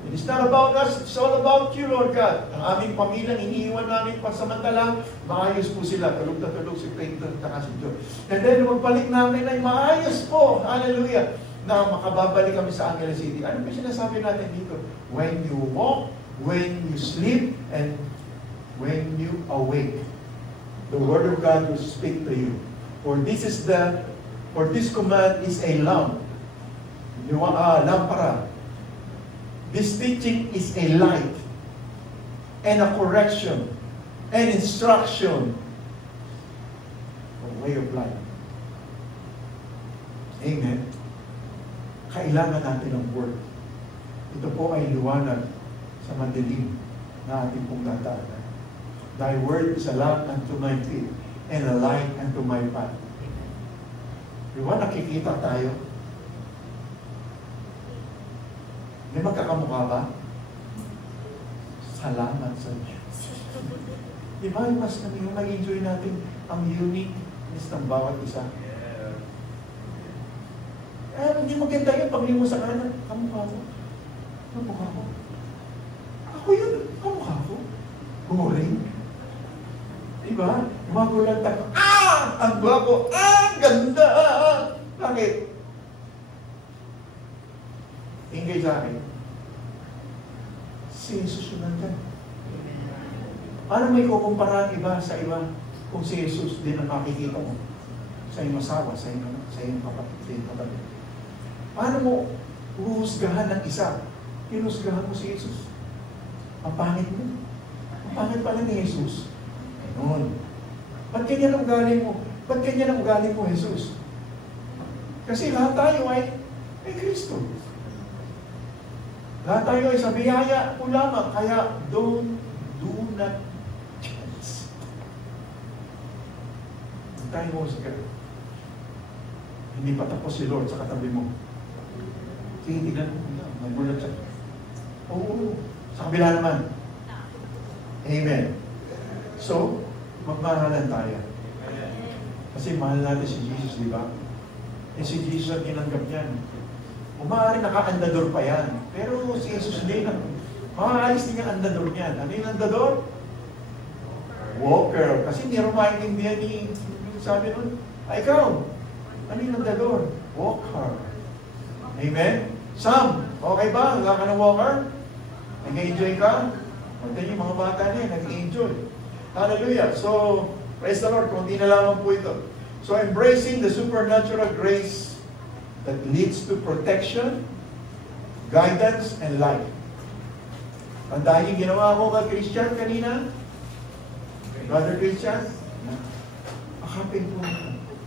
It is not about us, it's all about you, Lord God. Ang aming pamilya, iniiwan namin pansamantalang, maayos po sila. Tulog na tulog si Clayton at si Joe. And then, magbalik namin ay maayos po. Hallelujah. Na makababalik kami sa Angeles City. Ano ba sinasabi natin dito? When you walk, when you sleep, and when you awake, the Word of God will speak to you. For this command is a lamp. Lampara. This teaching is a light and a correction and instruction, a way of life. Amen. Kailangan natin ng word. Ito po ay liwanag sa madilim na ating pong dadaanan. Thy word is a lamp unto my feet and a light unto my path. Di ba nakikita tayo? May magkakamukha ba? Salamat sa Diyos. Di ba, mas kami yung nag-enjoy natin ang uniqueness ng bawat isa. Hindi maganda yun pag mo sa kanan. Kamukha ko. Kamukha ko. Ako yun. Kamukha ko. Boring. Di ba? Magulang tayo. Ang gwapo! Ang ganda! Bakit? Ingay sa akin. Si Jesus yun nandyan. Paano may kukumpara ang iba sa iba kung si Jesus din ang makikita mo? Sa iyong asawa, sa iyong kapatid. Paano mo uhusgahan ng isa? Hinusgahan mo si Jesus. Ang pangit mo. Ang pangit pala ni Jesus. Noon. Ba't ganyan ang ugali mo? Ba't ganyan ang ugali mo, Jesus? Kasi lahat tayo ay Kristo. Lahat tayo ay sa biyaya po lamang. Kaya do not chance. Tayo mo sa ganun. Hindi pa tapos si Lord sa katabi mo. Sige, tignan mo. Nagulat siya. Oo. Sa kabila naman. Amen. So, magmahalan tayo. Kasi mahal natin si Jesus, di ba? Eh si Jesus ang tinanggap niyan. Umaaring naka-andador pa yan. Pero si Jesus din, makaalis din ang andador niyan. Ano yung andador? Walker. Kasi hindi rin maintindihan ni sabi nun, ikaw, ano yung andador? Walker. Amen? Sam, okay ba? Wala ka ng walker? Nag-enjoy ka? Maganda yung mga bata na yan, nag-enjoy. Hallelujah. So, praise the Lord. Kunti na lamang po ito. So, embracing the supernatural grace that leads to protection, guidance, and life. Ang dahil ginawa ko kay Christian kanina, Brother Christian, akapin po.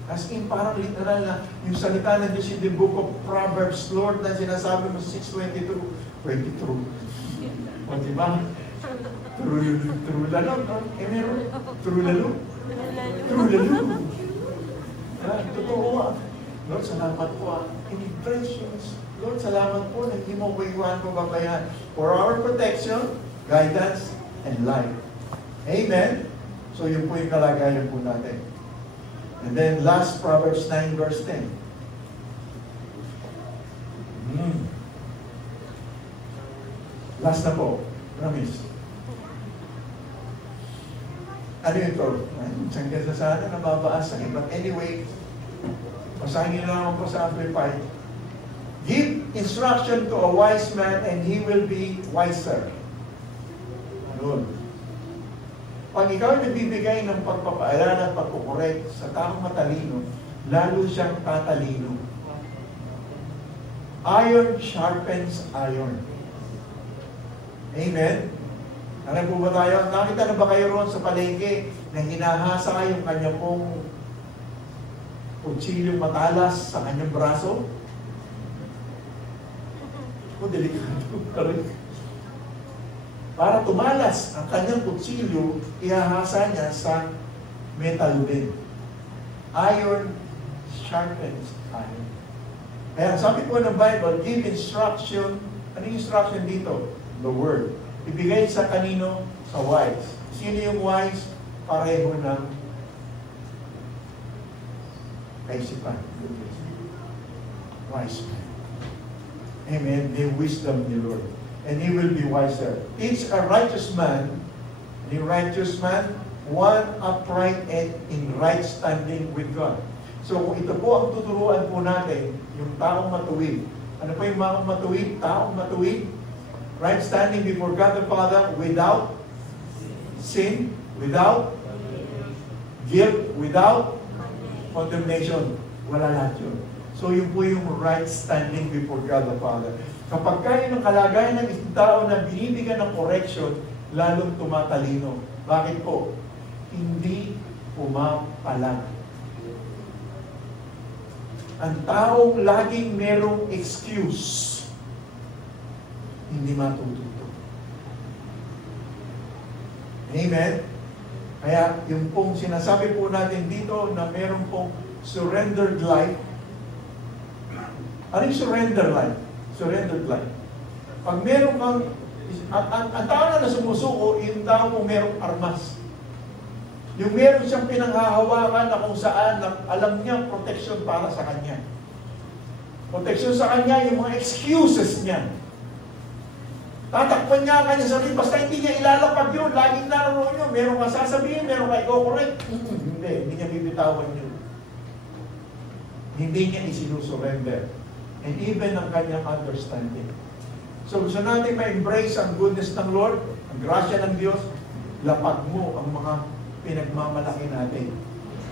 As in, parang literal na yung salita ng Diyos in the book of Proverbs, Lord, na sinasabi mo 6:22, 22. O diba? True lalo, no? Eh meron, true lalo. True lalo. Totoo ah. Lord, salamat po ah. In precious. Lord, salamat po na hindi mo ko iwan mo babayan. For our protection, guidance, and life. Amen? So yun po yung kalagayan po natin. And then last, Proverbs 9 verse 10. Last na po. Promise. Ano ito? Sangga sa sana, nababaas sa iba. But anyway, pasahin lang ako sa Amplified. Give instruction to a wise man and he will be wiser. Ano? Pag ikaw nagbibigay ng pagpapaalala at pagkukorek sa taong matalino, lalo siyang tatalino. Iron sharpens iron. Amen? Ano po ba tayo? Nakita na ba kayo roon sa palengke na hinahasa yung kanya pong kutsilyong matalas sa kanyang braso? O, delikado. Para tumalas ang kanyang kutsilyo, ihahasa niya sa metal din. Iron sharpens iron. Kaya sabi po ng Bible, give instruction. Ano yung instruction dito? The word. Ibigay sa kanino? Sa wise. Sino yung wise? Pareho ng kaisipan. Wise man. Amen. The wisdom of the Lord. And he will be wiser. Teach a righteous man, one upright and in right standing with God. So kung ito po ang tuturuan po natin, yung taong matuwid. Ano po yung mga matuwid? Taong matuwid? Right standing before God the Father without sin, without guilt, without condemnation. Wala lahat yun. So yun po yung right standing before God the Father. Kapag kayo ng kalagayan ng isang tao na binibigyan ng correction, lalong tumatalino. Bakit po? Hindi pumapalag. Ang taong laging merong excuse, hindi matututo. Amen? Kaya yung pong sinasabi po natin dito na meron pong surrendered life. Ano yung surrendered life? Surrendered life. Pag meron kang, ang tao na sumusuko, yung tao mo merong armas. Yung meron siyang pinanghahawakan na kung saan, na alam niya protection para sa kanya. Protection sa kanya, yung mga excuses niya. Tatakpan niya ang kanya sarili, basta hindi niya ilalapag yun, laging naroon yun, meron ka sasabihin, meron ka i-correct. Hindi niya bibitawan yun. Hindi niya isinusurrender. And even ang kanyang understanding. So gusto natin ma-embrace ang goodness ng Lord, ang grasya ng Diyos, lapag mo ang mga pinagmamalaki natin.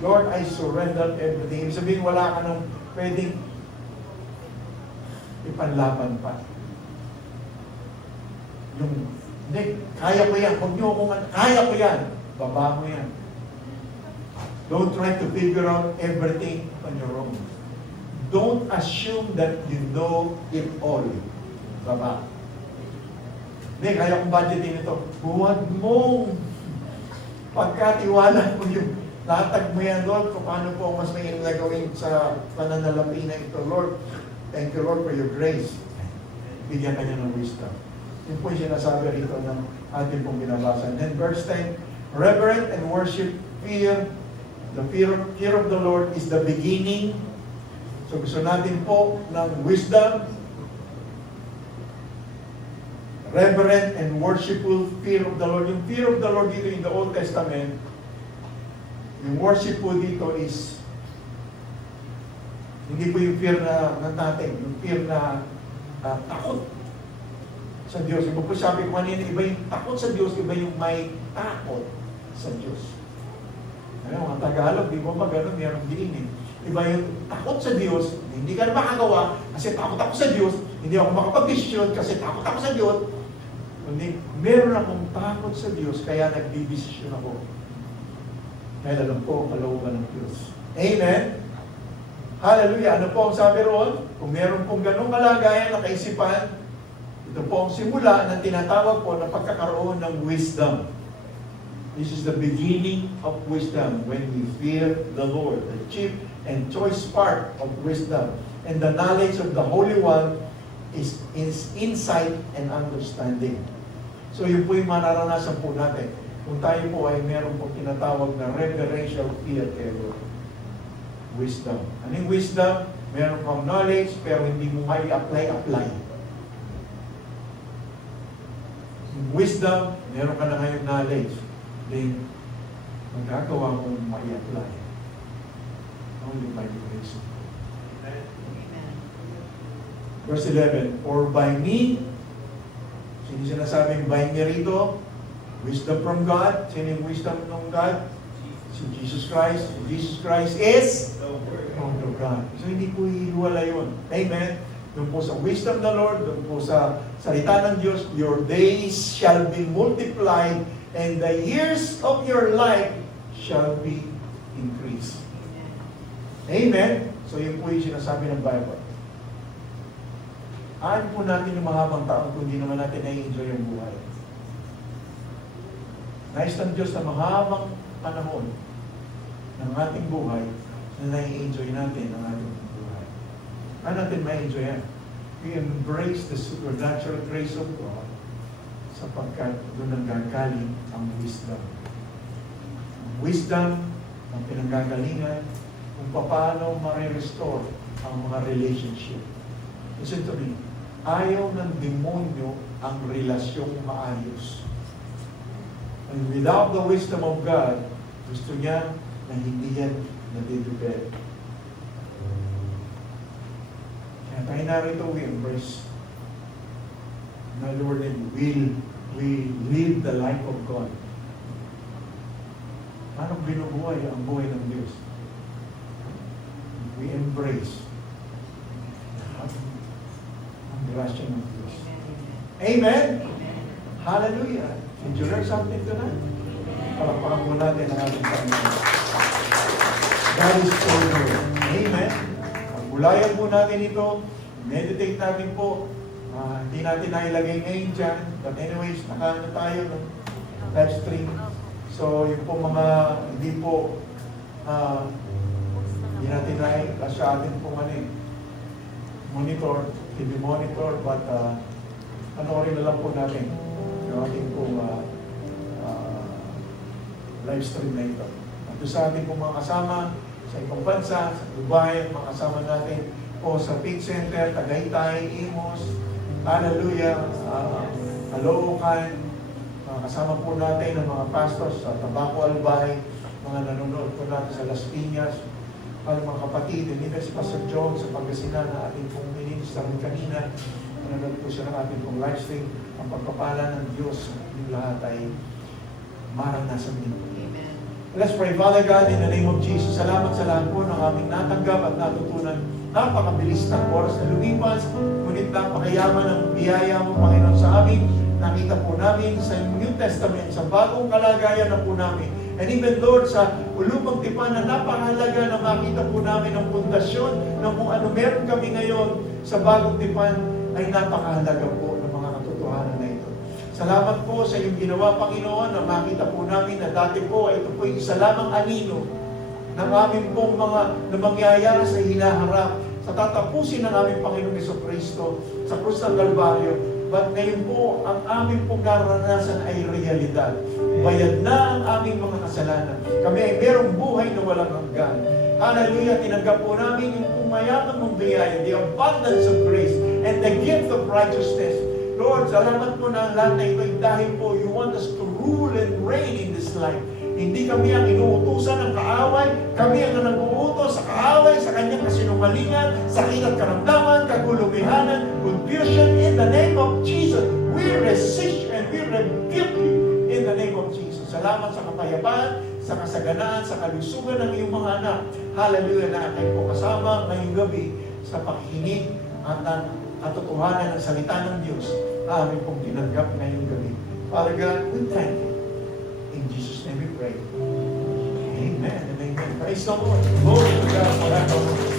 Lord, I surrender everything. Ibig sabihin, wala ka nang pwedeng ipanlaban pa. Yung, hindi, kaya ko yan. Huwag niyo akong, kaya ko yan. Baba mo yan. Don't try to figure out everything on your own. Don't assume that you know it all. Baba. Hindi, kaya kong budgetin ito. Huwag mong pagkatiwala mo yung latag mo yan, Lord, kung paano po mas may gagawin sa pananalapi na ito, Lord. Thank you, Lord, for your grace. Bigyan ka niya ng wisdom. Yun po yung sinasabi rito ng ating pong binabasa. And then verse 10, reverent and worship fear. The fear of the Lord is the beginning. So gusto natin po ng wisdom, reverent and worshipful fear of the Lord. Yung fear of the Lord dito in the Old Testament, yung worship po dito is hindi po yung fear na natin, yung fear na takot sa Diyos. Iba po sabi ko kanina, iba yung takot sa Diyos, iba yung may takot sa Diyos. Ano, mga Tagalog, di ba ba gano'n, meron din eh. Iba yung takot sa Diyos, hindi ka na makagawa kasi takot ako sa Diyos, hindi ako makapag-desisyon kasi takot ako sa Diyos. Kundi meron akong takot sa Diyos, kaya nagdidesisyon ako. Dahil alam ko ang kalooban ng Diyos. Amen? Hallelujah! Ano po ang sabi roon? Kung meron pong ganong kalagayan na kaisipan, ito po ang simula na tinatawag po na pagkakaroon ng wisdom. This is the beginning of wisdom when we fear the Lord. The chief and choice part of wisdom and the knowledge of the Holy One is insight and understanding. So yun po yung mararanasan po natin. Kung tayo po ay meron po tinatawag na reverential fear kay Lord. Wisdom. Anong wisdom? Meron kang knowledge pero hindi mo apply. Wisdom, meron ka na ngayong knowledge. Then, magagawa mong apply. Only by the grace of God. Amen. Verse 11, or by me, sino sinasabing by me rito? Wisdom from God. Sino yung wisdom ng God? Si Jesus Christ. Jesus Christ is the Word of God. So hindi po hihiwala yun. Amen? Doon po sa wisdom ng Lord, doon po sa salita ng Diyos, your days shall be multiplied and the years of your life shall be increased. Amen? So yun po yung sinasabi ng Bible. Ano po natin yung mahabang taon kung hindi naman natin na-enjoy yung buhay? Nais ng Diyos na mahabang panahon ng ating buhay na na-enjoy natin ang ating buhay. Ano natin ma-enjoy yan? We embrace the supernatural grace of God sapagkat doon nanggagaling ang wisdom. Ang wisdom, ang pinanggagalingan, kung paano ma-restore ang mga relationship. Listen to me, ayaw ng demonyo ang relasyong maayos. And without the wisdom of God, gusto niya na hindi yan nadidibet. Kaya tayo narito, we embrace. In other words, we live the life of God. Paano binubuhay ang buhay ng Diyos? We embrace ang grasya ng Diyos. Amen? Amen. Hallelujah! Did you learn something tonight? Palakpakan po natin ang ating Panginoon. God is so good. Amen? Pagmulayan po natin ito, meditate natin po. Hindi natin nailagay ngayon dyan. But anyways, nakaano tayo ng live stream. So, yung po mga, hindi po, hindi natin sa atin po monitor, TV monitor, but panoorin na lang po natin yung ating po live stream na ito. At sa ating po mga kasama sa ibang bansa, sa Dubai, mga kasama natin po sa Pig Center, Tagaytay, Imos, Hallelujah, Caloocan, mga kasama po natin ng mga pastors sa Tabaco Albay, mga nanonood po natin sa Las Piñas, ang mga kapatid, hindi na si Pastor John sa Pangasinan na ating pong minister kanina, nanonood po siya ng ating pong live stream. Ang pagpapala ng Diyos, yung lahat ay maranasan din. Amen. Let's pray. Father God, in the name of Jesus, salamat sa lahat po ng aming natanggap at natutunan. Napakabilis ng oras na lumipas, ngunit napakayaman ng biyaya mo, Panginoon, sa amin. Nakita po namin sa New Testament, sa bagong kalagayan na po namin. And even, Lord, sa ulupang tipan na napakahalaga na makita po namin ang pundasyon ng kung ano meron kami ngayon sa bagong tipan ay napakahalaga po ng mga katotohanan na ito. Salamat po sa iyong ginawa, Panginoon, na makita po namin na dati po ito po yung isa lamang anino ng aming pong mga na mangyayari sa hinaharap sa tatapusin ng aming Panginoong Jesucristo sa krus ng Kalbaryo. But ngayon po, ang aming pong naranasan ay realidad. Bayad na ang aming mga kasalanan. Kami ay merong buhay na walang hanggan. Hallelujah! Tinanggap po namin yung pumayaman mong biyaya, the abundance of grace, and the gift of righteousness. Lord, salamat po na ang lahat na ito dahil po you want us to rule and reign in this life. Hindi kami ang inuutusan ng kaaway, kami ang nag-uutos sa kaaway, sa kanyang kasinungalingan, sakit at karamdaman, kagulumihanan, confusion. In the name of Jesus, we resist and we rebuke you in the name of Jesus. Salamat sa kapayapaan, sa kasaganaan, sa kalusugan ng iyong mga anak. Hallelujah na kayo po kasama ngayong gabi sa pakikinig at ang katotohanan ng salita ng Diyos na aming pong tinanggap ngayong gabi. Father God, we thank you. In Jesus' name we pray. Amen and amen. Praise the Lord. Glory to God forever.